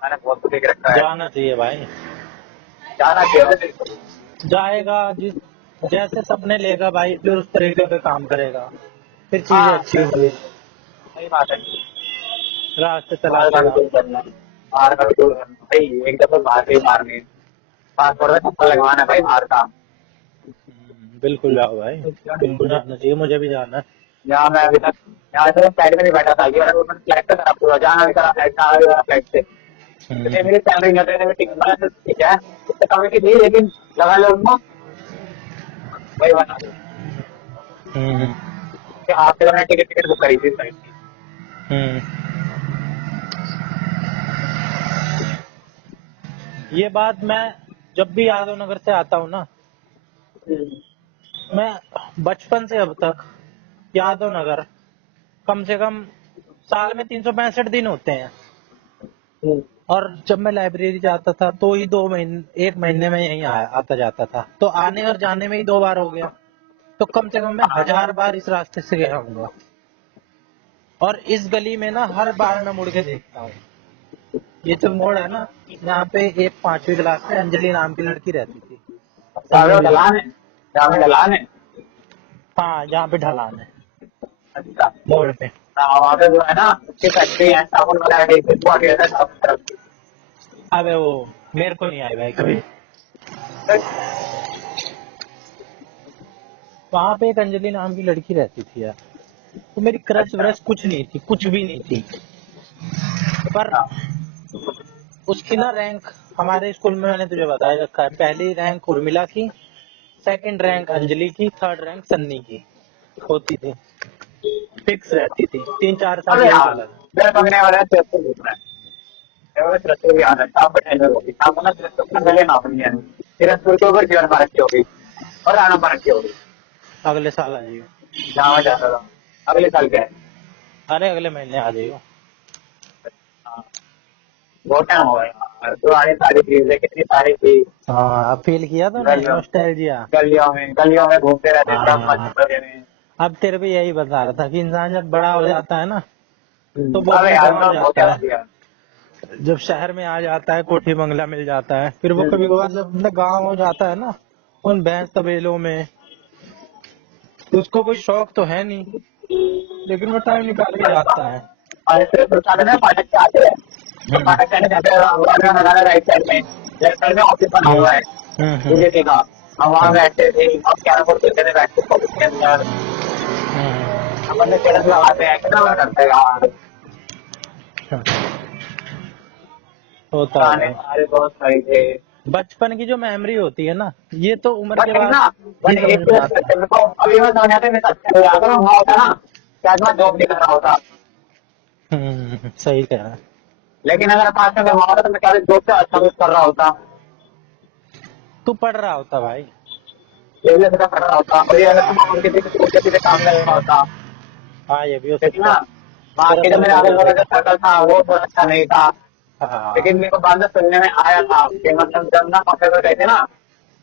मैंने बहुत कुछ देख रखा है। जाना चाहिए भाई। जाना चाहिए। जाएगा जिस जैसे सपने लेगा भाई, फिर उस तरीके पे काम करेगा, फिर चीजें हाँ अच्छी होंगी। सही बात है। रास्ते बाहर का भी तलाशेगा। टूर करना, बाहर का भी टूर करना भाई, एक दफा बाहर के बाहर में पासपोर्ट में चक्कर लगवाना है भाई बाहर का। बिल्कुल जाओ भाई, बिल्कुल जाना चाहिए, मुझे भी जाना है। यहाँ मैं अभी तक यहाँ से फ्लाइट में नहीं बैठा था, ये मैंने फ्लाइट से करा पूरा, जाना भी करा फ्लाइट, आना भी करा फ्लाइट से। तो मेरी सैलरी नहीं होती, मेरी टिकट बना ठीक है, उससे कम की थी, लेकिन लगा लो उनको वही बना दो कि आपसे मैंने टिकट टिकट बुक करी थी फ्लाइट की। ये बात मैं जब भी यादव नगर से आता हूँ ना, मैं बचपन से अब तक यादव नगर कम से कम साल में 365 दिन होते हैं। और जब मैं लाइब्रेरी जाता था तो ही 2 महीने 1 महीने में यहीं आता जाता था, तो आने और जाने में ही 2 बार हो गया, तो कम से कम मैं 1000 बार इस रास्ते से गया हूँ। और इस गली में ना हर बार मैं मुड़ के देखता हूँ। ये जो मोड़ है ना, यहाँ पे एक 5वीं क्लास में अंजलि नाम की लड़की रहती थी। सामने ढलान है, सामने ढलान है। हाँ, यहाँ पे ढलान है अच्छा, मोड़ पे। वहाँ पे जो है ना उसकी फैक्ट्री है, साबुन वगैरह की, खुशबू आती है सब तरफ। अबे वो मेरे को नहीं आई भाई कभी। वहाँ पे एक अंजलि नाम की लड़की रहती थी यार, तो मेरी क्रश अच्छा व्रश कुछ नहीं थी, कुछ भी नहीं थी। पर अच्छा उसकी ना रैंक हमारे स्कूल में, मैंने तुझे बताया रखा है, पहली रैंक उर्मिला की, सेकंड रैंक अंजलि की, थर्ड रैंक सन्नी की होती थी। फिक्स रहती थी, 3-4 साल अरे यही यार, चला था। मेरे पकड़ने वाला है तेरे को घूमना है। तेरे को तेरे को भी आना है, शाम को टेंशन होगी, शाम को ना तेरे को अपना गले ना अपनी है, तेरा स्कूल के ऊपर जीवन पारक की होगी और राणा पारक की होगी, अगले साल आ जाइयो। जहाँ मैं जाता था अगले साल के है। अरे अगले महीने आ जाइयो। हाँ, बहुत टाइम हो गया यार, पुरानी सारी चीजें कितनी सारी थी। हाँ, अब फील किया तूने गलियों नॉस्टैल्जिया। गलियों में घूमते रहते थे हम हाँ, बचपन में। अब तेरे भी यही बता रहा था कि इंसान जब बड़ा हो जाता है ना, तो वो अरे अपने यार गाँव तो बहुत जाता याद है। दिया। जब शहर में आ जाता है, कोठी बंगला मिल जाता है, फिर वो कभी कभार जब अपने गाँव हो जाता है ना, उन भैंस तबेलों में, उसको कोई शौक तो है नहीं, लेकिन वो टाइम निकाल के जाता है। और फिर प्रसाद में फाटक से आते हैं, तो हम्म फाटक से जाते हैं हमारा राइट साइड में, लेफ्ट साइड में ऑफिस बना हम्म हुआ है हम्म बीजेपी का। हम वहाँ हम्म बैठते थे, हम क्या बोर्ड खेलते थे बैठ के ऑफिस के अंदर। अपन ने चरस लगाते हैं, कितना मजा करते हैं यार। होता है पुराने भाई। सारे दोस्त सही थे। बचपन की जो मेमोरी होती है ना, ये तो उम्र के बट एक बाद ना, ही बट समझ एक में चीज आता है। मेरे को अभी मैं समझ आता है, मैं अच्छा अगर मैं वहाँ होता ना, शायद मैं जॉब नहीं कर रहा होता। सही कह रहा है। लेकिन अगर पास में मैं वहाँ होता तो मैं क्या जॉब से अच्छा कुछ कर रहा होता, तू पढ़ रहा होता भाई। ये भी अच्छा कर रहा होता, और ये अगर मैं उनके पीछे उनके पीछे काम कर रहा होता। हाँ, ये भी हो लेकिन सकता ना, है। वहाँ तेरा के जो मेरे सर्कल अगल ज्यादा बगल का था। सर्कल था वो थोड़ा अच्छा नहीं था। लेकिन हाँ। मेरे को बाद में सुनने में आया था कि मतलब जब ना पकड़ कर गए थे ना,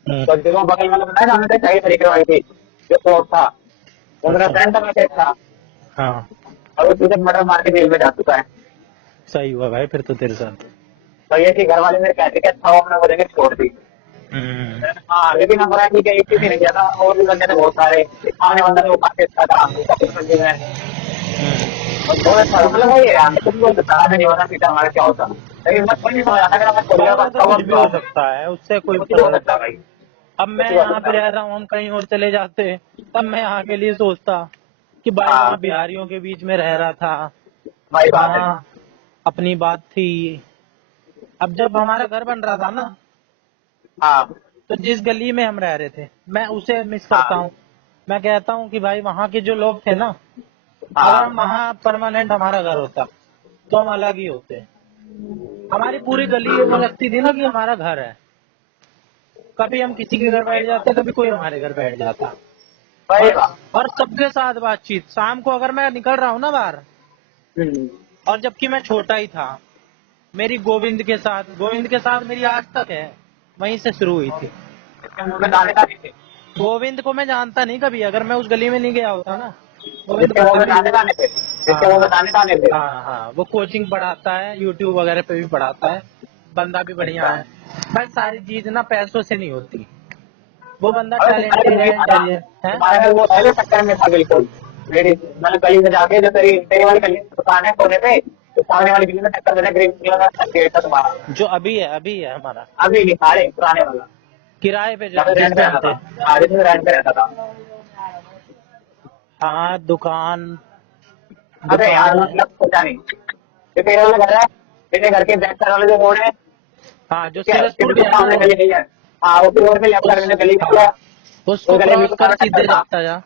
हम्म, तो जो बगल वाला बताया ना, हमने सही तरीके वाली थी, जो कोर्ट था, वो मेरा अच्छा। फ्रेंड था, मैं था, हाँ, और वो सीधे मर्डर मार के जेल में जा चुका है। सही हुआ भाई फिर तो तेरे साथ। तो ये थी घर वाले मेरे कहते कि अच्छा वो हमने वो जगह छोड़ दी। हम्म हाँ, लेकिन हमारा ठीक है, एक चीज नहीं किया था, और भी बंदे थे बहुत सारे, खाने बंदा वो काफी अच्छा था कुछ बंदे में। और बहुत अच्छा मतलब वही है यार, कुछ लोग बताया नहीं होता सीधा हमारा क्या होता, लेकिन मैं कोई नहीं समझ आता, अगर मैं छोड़ गया तो पहले तो अच्छा हुआ कुछ भी हो तो सकता है, उससे कोई कुछ भी हो फर्क। सकता है भाई, अब कुछ मैं भी हो यहाँ सकता पे है। रह रहा हूँ, हम कहीं और चले जाते, तब मैं यहाँ के लिए सोचता कि भाई हाँ, वहाँ बिहारियों के बीच में रह रहा था, वही बात है। वहाँ अपनी बात थी। अब जब हमारा घर बन रहा था ना, हाँ तो जिस गली में हम रह रहे थे, मैं उसे मिस करता हाँ हूँ। मैं कहता हूँ कि भाई वहाँ के जो लोग थे ना, अगर हम हाँ वहाँ परमानेंट हमारा घर होता, तो हम अलग ही होते। हमारी पूरी गली वो लगती थी ना कि हमारा घर है। कभी हम किसी के घर बैठ जाते, कभी कोई हमारे घर बैठ जाता। वही और बात। और सबके साथ बातचीत, शाम को अगर मैं निकल रहा हूँ ना बाहर, हम्म। और जबकि मैं छोटा ही था, मेरी गोविंद के साथ मेरी आज तक है, वहीं से शुरू हुई थी। इसके मुंह में दाने दाने थे, गोविंद को मैं जानता नहीं कभी, अगर मैं उस गली में नहीं गया होता ना। गोविंद जिसके मुंह बाहर में भी। दाने दाने थे, जिसके मुंह में हाँ दाने दाने थे। हाँ हाँ, वो कोचिंग पढ़ाता है, यूट्यूब वगैरह पे भी पढ़ाता है, बंदा भी बढ़िया अच्छा, है। भाई सारी चीज ना पैसों से नहीं होती, वो बंदा अबे तुम्हारे टैलेंटेड घर है, नहीं था ना, इंटेलिजेंट है। तुम्हारे घर वो पहले चक्कर में था बिल्कुल। मेरी मैंने गली में जाके जो तेरी तेरी वाली गली में दुकान है कोने पे, तो सामने वाली गली में टक्कर मैंने ग्रीन कलर का गेट था तुम्हारा। जो अभी है हमारा, अभी नहीं था रे, पुराने वाला, किराए पे जहाँ पे रेंट पे जिसमें हम रहता थे। था, हाँ जिसमें रेंट पे रहता था। हाँ, दुकान अबे यार दुकान है। मतलब पता नहीं, जो तेरे वाला घर है, तेरे घर के बैक साइड वाले जो रोड है, हाँ, जो उसके उसके सीरसपुर बिल्कुल गया ना सामने रोड, गली नहीं है। हाँ, उसके रोड पे लेफ्ट साइड में उस गली है, हाँ, उस उसको गली में क्रॉस बिल्कुल कर सारा टक्कर सीधे था। जाता जा।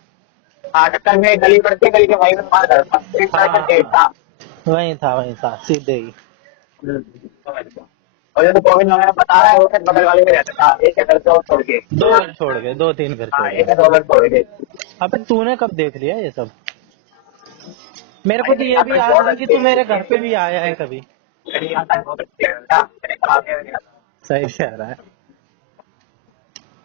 हाँ, टक्कर में एक गली पड़ती है, गली के वहीं में तुम्हारा घर था, एक तरह का गेट हाँ, था। वही था सीधे ही। समझ गया। और जैसे कोविड वगैरह बता रहा है वो बगल वाले में रहता था, एक घर से और छोड़ के। दो घर छोड़ के, 2-3 घर हाँ, छोड़ एक के। है 2 घर छोड़ के। अबे तूने कब देख लिया ये सब? मेरे को भाई तो मेरी ये यहाँ भी तक याद बहुत नहीं कि अच्छी तू मेरे है, घर पे भी आया है कभी। मेरी यहाँ तक बहुत अच्छी है, मैंने खराब नहीं किया। सही कह रहा है।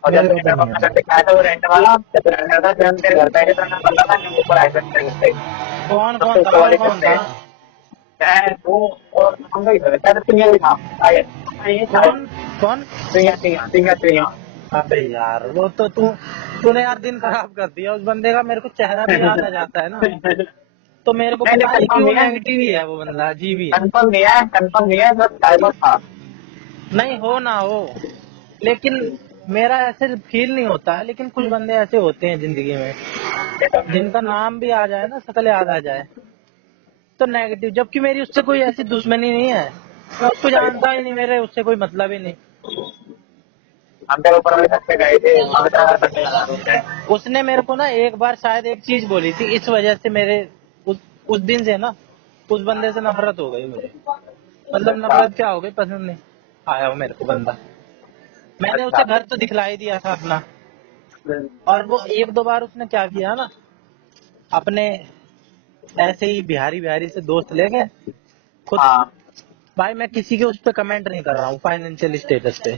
और जब मेरे को मैंने तो नहीं अपना घर याद। दिखाया था वो रेंट वाला, जब रेंट था फिर हम तेरे घर पे आए थे तो हमें पता था कि ऊपर आए थे तेरे घर पे। कौन सबसे कौन था ऊपर और वाले घर कौन पे था? मैं, तू और हम लोग घर पे थे, सिंह भी था शायद। हाँ, ये शायद कौन कौन? सिंह सिंह सिंह सिंह। अबे यार वो तो तूने यार दिन खराब कर दिया उस बंदे का। मेरे को चेहरा भी याद आ जाता है ना, तो मेरे को नहीं नहीं, पता नहीं कंफर्म क्यों नहीं है, नेगेटिव ही है वो बंदा, अजीब ही है। कंफर्म नहीं है, बस टाइमर था। नहीं हो ना हो, लेकिन मेरा ऐसे फील नहीं होता है। लेकिन कुछ बंदे ऐसे होते हैं जिंदगी में, जिनका नाम भी आ जाए ना, शक्ल याद आ जाए, तो नेगेटिव। जबकि मेरी उससे कोई ऐसी दुश्मनी नहीं है, मैं उसको जानता ही नहीं, मेरे उससे कोई मतलब ही नहीं। हम तेरे ऊपर वाले छत पे गए थे, वहाँ पे तेरा करने लगा रूम पे। उसने मेरे को ना एक बार शायद एक चीज बोली थी, इस वजह से मेरे उस दिन से ना उस बंदे से नफरत हो गई मुझे। मतलब अच्छा नफरत क्या हो गई, पसंद नहीं आया वो मेरे को बंदा। मैंने अच्छा। उसे घर तो दिखला ही दिया था अपना, और वो एक दो बार उसने क्या किया ना, अपने ऐसे ही बिहारी बिहारी से दोस्त लेके खुद। हाँ भाई मैं किसी के उस पर कमेंट नहीं कर रहा हूँ फाइनेंशियल स्टेटस पे,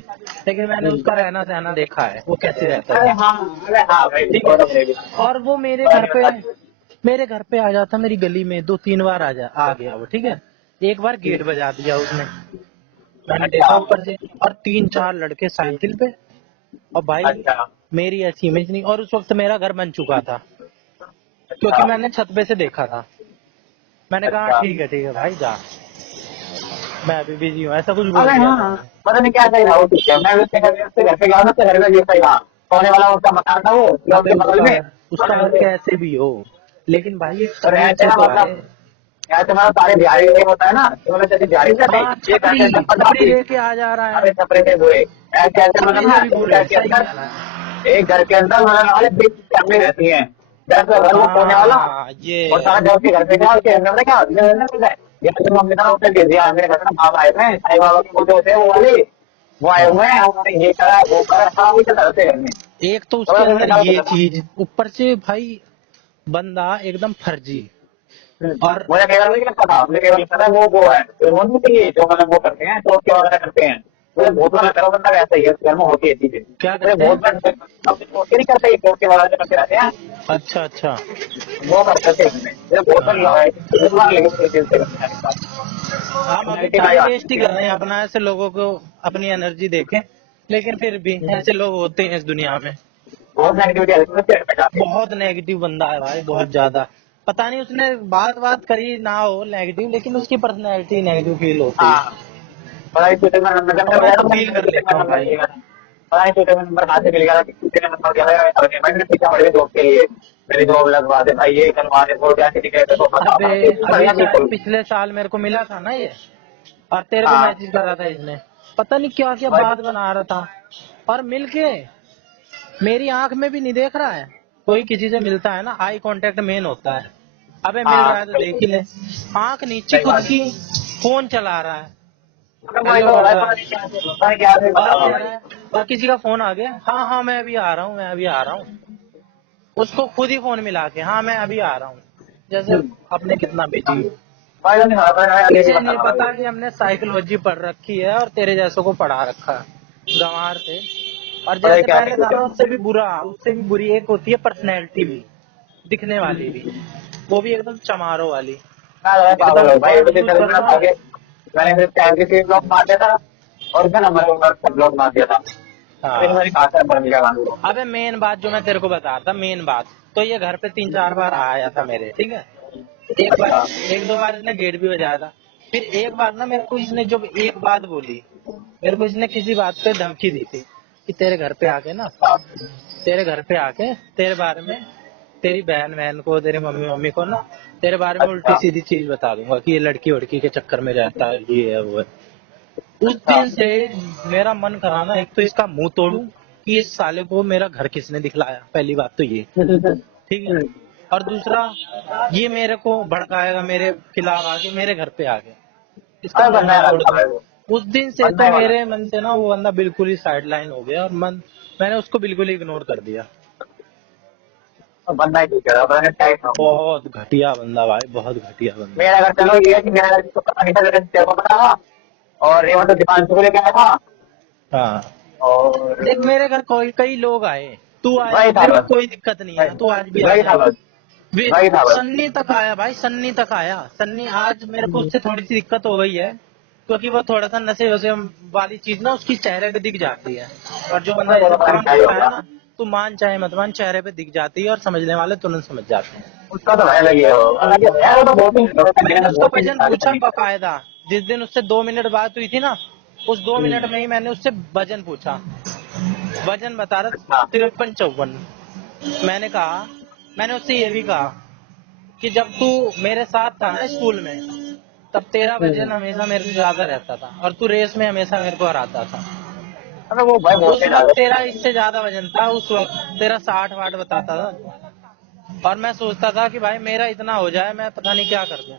लेकिन मैंने उसका रहना सहना देखा है, वो कैसे रहता अरे था। हाँ, अरे हाँ भाई, ठीक वो है। तो मुझे भी और वो पता नहीं बता। मेरे घर पे आ जाता, मेरी गली में 2-3 बार आ गया वो। ठीक है। एक बार गेट बजा दिया उसने, मैंने अच्छा देखा ऊपर से, और 3-4 लड़के साइकिल पे। और भाई अच्छा मेरी ऐसी इमेज नहीं, और उस वक्त मेरा घर बन चुका था, क्योंकि अच्छा मैंने छत पे से देखा था। मैंने कहा अच्छा। ठीक है भाई जा, मैं अभी बिजी हूँ, ऐसा कुछ बोल अरे दिया था हाँ, मैंने। पता नहीं क्या सही था वो, ठीक है। मैं उसके घर पे गया ना, तो घर में ये सही था, सोने वाला उसका मकान था वो प्लॉट अबे के बगल में। उसका घर कैसे भी हो, लेकिन भाई एक और तमीज ऐसे से ना तो आए। मतलब, ऐसे मतलब सारे बिहारी ये होता है ना, तो मतलब जैसे बिहारी रहते हाँ, ये घर के छपरी अंदर छपरी पंजाबी। लेके आ जा रहा अरे है। छपरे के बुरे, ऐसे ऐसे मतलब छपरी ना, से भी एक बुरे, घर के सही अंदर, कह रहा है। एक घर के अंदर मतलब वाले 20 फैमिली रहती है। जैसे घर वो सोने वाला, हाँ और सारा ये जब के घर पे गया उसके अंदर में क्या ये तो मम्मी का उसने दे दिया मेरे घर में, बाबा आए हुए हैं, साईं बाबा के पूजे होते हैं वो वाले, वो आए हुए हैं, उन्होंने ये करा वो करा, सब कुछ करते हैं घर में। एक तो तो उसके मैंने अंदर कहा ये चीज, ऊपर से भाई बंदा एकदम फर्जी। और मुझे केवल नहीं लगता था, मुझे केवल लगता था वो है तो वो नहीं चाहिए जो मतलब वो करते हैं, तो क्या वगैरह करते हैं। मुझे बहुत लगता है वो बंदा वैसा ही है, उसके घर में होती है चीजें। क्या मुझे करते बहुत हैं? बार अब सोच के नहीं करते, सोच के वाला जो करते रहते हैं अच्छा अच्छा। वो करते थे घर में। मुझे बहुत बार हाँ, बहुत बार लगे कोई चीज से करने के बाद हम अभी नेगेटिव आई टाइम आती वेस्ट ही थी। कर रहे हैं अपना, ऐसे लोगों को अपनी एनर्जी देके। लेकिन फिर भी ऐसे लोग होते हैं इस दुनिया में। बहुत नेगेटिविटी आती थी मेरे पे जाके। बहुत नेगेटिव बंदा है भाई, बहुत ज्यादा। पता नहीं उसने बात करी ना हो नेगेटिव, लेकिन उसकी पर्सनैलिटी नेगेटिव फील होती है। हाँ, पता नहीं ट्विटर में नंबर जब और मैं मैं गया तो तो फील कर लेता हूँ नंबर भाई। नहीं गया। पता नहीं ट्विटर में नंबर कहाँ से मिल गया, किसी ने नंबर दिया है, मैंने पीछा पड़ गया जॉब के लिए, मेरी जॉब लगवा दे भाई, ये करवा दे, वो क्या किसी कहते तो बता अबे अभी बढ़िया शायद बिल्कुल। पिछले साल मेरे को मिला था ना ये, और तेरे को हाँ मैसेज करा था इसने। पता नहीं क्या क्या भाई, बात बना रहा था, और मिलके मेरी आंख में भी नहीं देख रहा है। कोई किसी से मिलता है ना, आई कांटेक्ट मेन होता है। अबे मिल हाँ रहा है तो देख बिल्कुल ही ले। आंख नीचे सही खुद बात की, है। फोन चला रहा है, अबे वही हेलो तो हो कर रहा है, रहा पता है, नहीं क्या पता नहीं क्या से और बतावा कह भाई। रहा है, और किसी का फोन आ गया, हाँ हाँ मैं अभी आ रहा हूँ, मैं अभी आ रहा हूँ। उसको खुद ही फोन मिला के, हाँ मैं अभी आ रहा हूँ। जैसे अपने कितना बिजी। भाई नहीं पता आगे की इसे नहीं बतावा पता भाई। कि हमने साइकोलॉजी पढ़ रखी है, और तेरे जैसों को पढ़ा रखा है गंवार से। और पता है जैसे क्या मैंने देखो कहा क्या। ना, उससे भी बुरी एक होती है पर्सनैलिटी भी, दिखने वाली भी, वो भी एकदम चमारों वाली, मैं लगा पागल एकदम हो भाई, वर्ड मुझे यूज चल रहा करता था ना। कि मैंने फिर टाइम के ब्लॉक मार दिया था, और फिर नंबर नंबर से ब्लॉक मार दिया था, फिर हाँ। मैंने कहा था बन गया गांधी। अबे मेन बात जो मैं तेरे को बता रहा था, मेन बात, तो ये घर पे 3-4 बार आया था मेरे, ठीक है। एक बार, अच्छा एक दो बार इसने गेट भी बजाया था। फिर एक बार ना मेरे को इसने जब एक बात बोली, मेरे को इसने किसी बात पे धमकी दी थी कि तेरे घर पे आके ना, अच्छा तेरे घर पे आके तेरे बारे में, तेरी बहन बहन को, तेरी मम्मी मम्मी को ना, तेरे बारे में उल्टी अच्छा सीधी चीज बता दूंगा कि ये लड़की वड़की के चक्कर में रहता है, ये है वो है। उस अच्छा। दिन से मेरा मन करा ना, एक तो इसका मुंह तोड़ूं कि इस साले को मेरा घर किसने दिखलाया, पहली बात तो ये, ठीक है। और दूसरा, ये मेरे को भड़काएगा, मेरे खिलाफ आके मेरे घर पे आ गया, इसका अरे मुंह बनना मैं है तोड़ लगता दूं। है वो। उस दिन से बंदा तो ही वाला मेरे मन से ना वो बंदा बिल्कुल ही साइड लाइन हो गया, और मैंने उसको बिल्कुल ही इग्नोर कर दिया। तो बंदा ही ठीक है, बंदा टाइप हो। बहुत घटिया बंदा भाई, बहुत घटिया बंदा। मेरा घर चलो ये है कि मेरा घर जिसको पता नहीं था मेरे तेरे को पता था, और ये मतलब दीपांशु को लेके आया था। हाँ और देख, मेरे घर कोई कई लोग आए, तू आया, वही था मेरे को बस, कोई दिक्कत नहीं है, तू आज भी आ वही जा। था बस, वही था बस। सन्नी तक आया भाई, सन्नी तक आया। सन्नी आज मेरे को उससे थोड़ी सी दिक्कत हो गई है, क्योंकि वो थोड़ा सा नशे वसे वाली चीज ना उसकी चेहरे पे दिख जाती है। और जो बंदा वो ये तो सब पता नहीं काम क्या ही करता है होगा। ना, तू मान चाहे मत मान, चेहरे पे दिख जाती है, और समझने वाले तुरंत समझ जाते हैं। उसका तो भय लगी है वो, हालांकि है वो तो बहुत ही मैंने उसका बहुत ही वजन पूछा बकायदा, जिस दिन उससे 2 मिनट बात हुई थी ना, उस 2 मिनट में ही मैंने उससे वजन पूछा। वजन बता रहा अच्छा। 53-54। मैंने कहा, मैंने उससे ये भी कहा कि जब तू मेरे साथ था ना स्कूल में, तब तेरा वजन हमेशा मेरे से ज्यादा रहता था, और तू रेस में हमेशा मेरे को हराता था। अरे वो भाई बहुत उस ही वक्त ज्यादा। तेरा इससे ज्यादा वजन था, उस वक्त तेरा 60-60 बताता था, और मैं सोचता था कि भाई मेरा इतना हो जाए, मैं पता नहीं क्या कर दूं।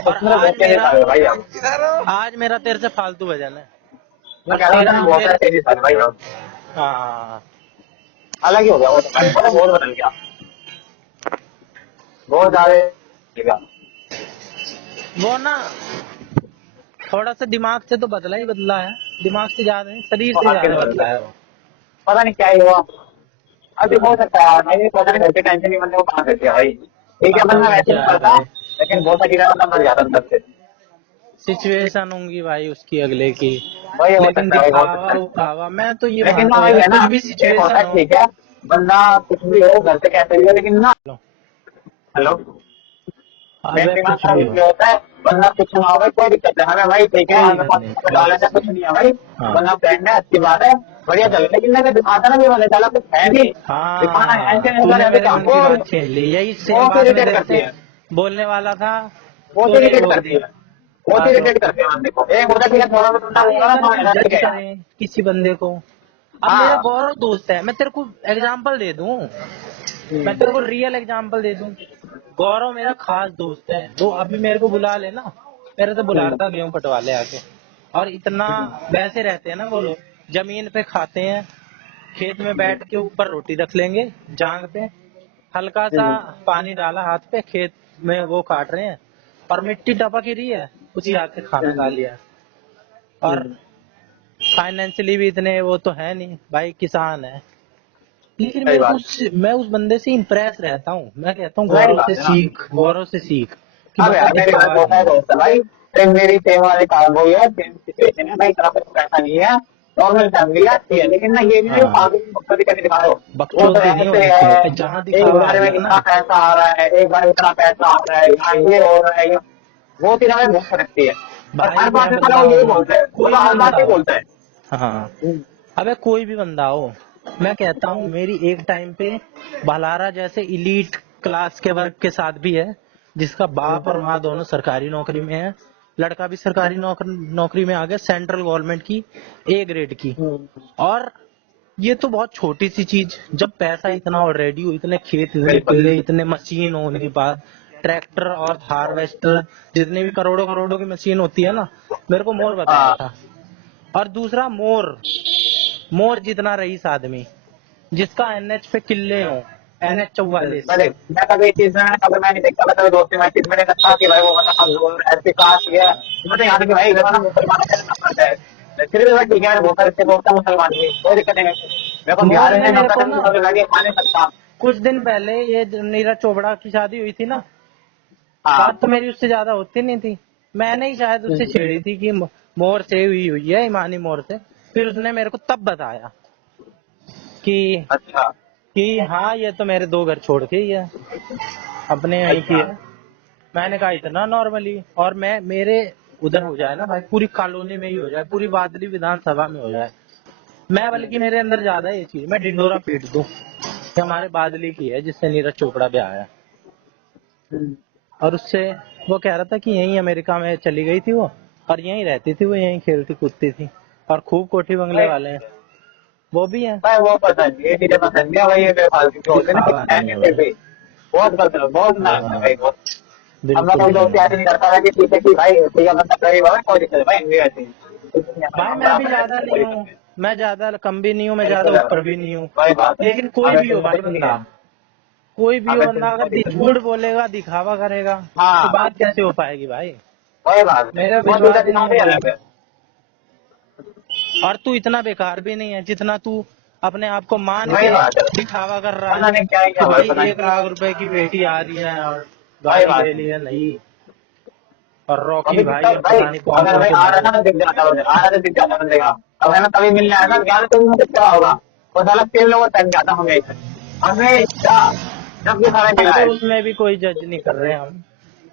और उसमें तो बहुत तेजी था भाई अब। आज मेरा तेरे से फालतू वजन है। मैं और कह रहा हूँ तेरा उसमें बहुत मेरे, तेजी था भाई अब। हाँ अलग ही हो गया वो तो भाई, वो तो बहुत बदल गया, बहुत ज्यादा बदल गया। वो ना थोड़ा सा दिमाग से तो बदला ही बदला है, दिमाग से ज्यादा नहीं, शरीर वो से आके ज्यादा बदल बदला गया, है वो। पता नहीं क्या ही हुआ। अभी हो सकता है मैं भी पता नहीं, घर के टेंशन ही बंदे को कहाँ करती है भाई। ठीक है पता बंदा नहीं वैसे क्या नहीं है करता, भाई, लेकिन बहुत सारी जगह मर जाता अंदर से। सिचुएशन होंगी भाई उसकी अगले की। वही हो लेकिन सकता है, वही हो दिखावा सकता है। उखावा, मैं तो ये लेकिन ना मानता हूँ वही यार, है ना, कुछ भी एक होता सिचुएशन है हो। ठीक है, बंदा कुछ भी हो घर से कैसे भी हो, लेकिन ना। हेलो। मेन अबे दिमाग कुछ का भी हो, ये होता है, बंदा कुछ ना हो भाई कोई दिक्कत है हमें भाई, ठीक है कोई हमें दिक्कत नहीं, पास बता लेना कुछ नहीं है भाई। हाँ बंदा फ्रेंड है, अच्छी बात है, बढ़िया चल, लेकिन मैंने दिखाता ना भी मैंने चला कुछ है नहीं, दिखाना है ऐसे हाँ, ऐसा तूने रहते मेरे क्या मन की वो बात छीन ली, यही सेम बहुत बात मैं इरिटेट तेरे करती से है, बोलने वाला था, बहुत तूने इरिटेट बोल करती दी। है, बहुत हाँ तो इरिटेट करती है बंदे को। एक होता है ठीक है, थोड़ा बहुत बंदा भाई, होगा ना अगर थोड़ा हम एनर्जी जज है। करें किसी बंदे को, अब मेरा हाँ। गौरव दोस्त है, मैं तेरे को एग्जांपल दे दूं, मैं तेरे को रियल एग्जांपल दे दूं। गौरव मेरा खास दोस्त है, वो अभी मेरे को बुला लेना, मेरे तो बुलाता गेहूं कटवा ले आके। और इतना वैसे रहते हैं ना वो लोग, जमीन पे खाते हैं, खेत में बैठ के ऊपर रोटी रख लेंगे जांग पे, हल्का सा पानी डाला हाथ पे, खेत में वो काट रहे हैं, और मिट्टी टपक ही रही है, उसी हाथ से खाना खा लिया। और फाइनेंशियली भी इतने वो तो है नहीं भाई, किसान है। लेकिन सही मेरे को बात मैं उस बंदे से इम्प्रेस रहता हूँ, मैं कहता हूँ है, वही गौरव से बात है ना। सीख, गौरव से सीख कि अब बंदा यार मेरे घर दिखावा बहुत नहीं है है। दोस्त है भाई, मेरी सेम वाले काम हुई है, सेम सिचुएशन है भाई, तरफ से पैसा नहीं है, नॉर्मल फैमिली है, अच्छी है, लेकिन ना ये नहीं हाँ, फालतू की बकचोदी करके दिखा रहे हो। वो तो बकचोदी नहीं ऐसे होनी चाहिए है, भाई, जहाँ एक दिखावा आ बार में गया ना। इतना पैसा आ रहा है, एक बार इतना पैसा आ रहा है, यहाँ ये हो रहा है, वो चीज हमें बहुत खटकती है। और भाई हर बात मैं में साला वो बताऊँ, यही बोलता है, वो कोई तो भी हर बात बंदा ही हो, बोलता है। हाँ, अबे कोई भी बंदा हो, मैं कहता हूँ मेरी एक टाइम पे भलारा जैसे इलीट क्लास के वर्ग के साथ भी है, जिसका बाप और माँ दोनों सरकारी नौकरी में है, लड़का भी सरकारी नौकरी में आ गया, सेंट्रल गवर्नमेंट की, A ग्रेड की। और ये तो बहुत छोटी सी चीज, जब पैसा इतना ऑलरेडी हो, इतने खेत, इतने बिल्कुल। किले, इतने मशीन हो उनके पास, ट्रैक्टर और हार्वेस्टर, जितने भी करोड़ों करोड़ों की मशीन होती है ना, मेरे को मोर बताया हाँ। था। और दूसरा, मोर मोर जितना रईस आदमी, जिसका NH पे किले हो, NH 44। पहले मैं कभी इस चीज में कभी मैं नहीं देखता, मैं कभी दोस्ती में इस चीज में नहीं देखता कि भाई वो मतलब कमजोर ऐसे कास्ट किया, मैं तो यहाँ तक कि भाई इधर ना मुसलमान का नफरत है, फिर भी भाई ठीक है बहुत सारे दोस्त है मुसलमान भी, कोई दिक्कत नहीं है। मेरे को मोर बिहार ने में मेरे नफरत को है, ना, मुझे लगे खा नहीं सकता। कुछ दिन पहले ये नीरज चोपड़ा की शादी हुई थी ना, हाँ। बात तो मेरी उससे ज्यादा होती नहीं थी, मैंने ही शायद उससे छेड़ी थी कि मोर से हुई हुई है, ईमानी मोर से। फिर उसने मेरे को तब बताया कि अच्छा। हाँ ये तो मेरे 2 घर छोड़ के ही है, अपने यहीं की अच्छा। है। मैंने कहा इतना नॉर्मली, और मैं मेरे उधर हो जाए ना भाई, पूरी कॉलोनी में ही हो जाए, पूरी बादली विधानसभा में हो जाए, मैं बल्कि मेरे अंदर ज्यादा है ये चीज, मैं ढिंडोरा पीट दूं कि हमारे बादली की है जिससे नीरज चोपड़ा भी आया। और उससे वो कह रहा था कि यहीं अमेरिका में चली गई थी वो, और यहीं रहती थी वो, यहीं खेलती कूदती थी, और खूब कोठी बंगले भाई वाले हैं वो भी हैं। भाई वो पसंद नहीं, ये चीजें पसंद नहीं है भाई, ये बेफालतू के होते हैं, दिखावा लेकिन है नहीं है नहीं फिर भाई। भी बहुत गलत है, बहुत नाश है हाँ, भाई बहुत। अब मैं बिल्कुल कोई भी दोस्ती ऐसे नहीं। नहीं करता था कि ठीक है कि भाई ठीक है मतलब करीब है कोई दिक्कत नहीं, भाई नहीं रहती। भाई मैं भी ज्यादा नहीं हूँ, मैं ज्यादा कम भी नहीं हूँ, मैं ज्यादा ऊपर भी नहीं हूँ। वही बात है। लेकिन कोई अगर भी हो तुम भाई कुछ नहीं है, बंदा, कोई भी हो अगर तुम बंदा, कोई अगर दिक्कत नहीं, झूठ बोलेगा, दिखावा करेगा, तो हाँ बात कैसे हो पाएगी भाई? वही बात है, मेरा वो विश्वास दिक्कत ही नहीं है काफी भाई। अलग है। और तू इतना बेकार भी नहीं है जितना तू अपने आप को मान वही के बात है, दिखावा कर रहा पता है नहीं क्या ही कि क्या भाई, भाई पता नहीं। 1 लाख रुपए की पेटी आ रही है और वही गाड़ी बात ले है, ली है नई, और रॉकी अभी भाई तक अब भाई पता नहीं कौन अगर कौन भाई से आ रहा धंधे था ना कर दिख रहा जाता बंदे, आ रहा था दिख जाता बंदे का। अब है ना तभी मिलने आया था, ज्ञान तो मुझे क्या होगा, वो साला 3 लोगों तक जाता हमें, हमेशा जब भी हमें है। मिला अबे है। उसमें भी कोई जज नहीं कर रहे हम,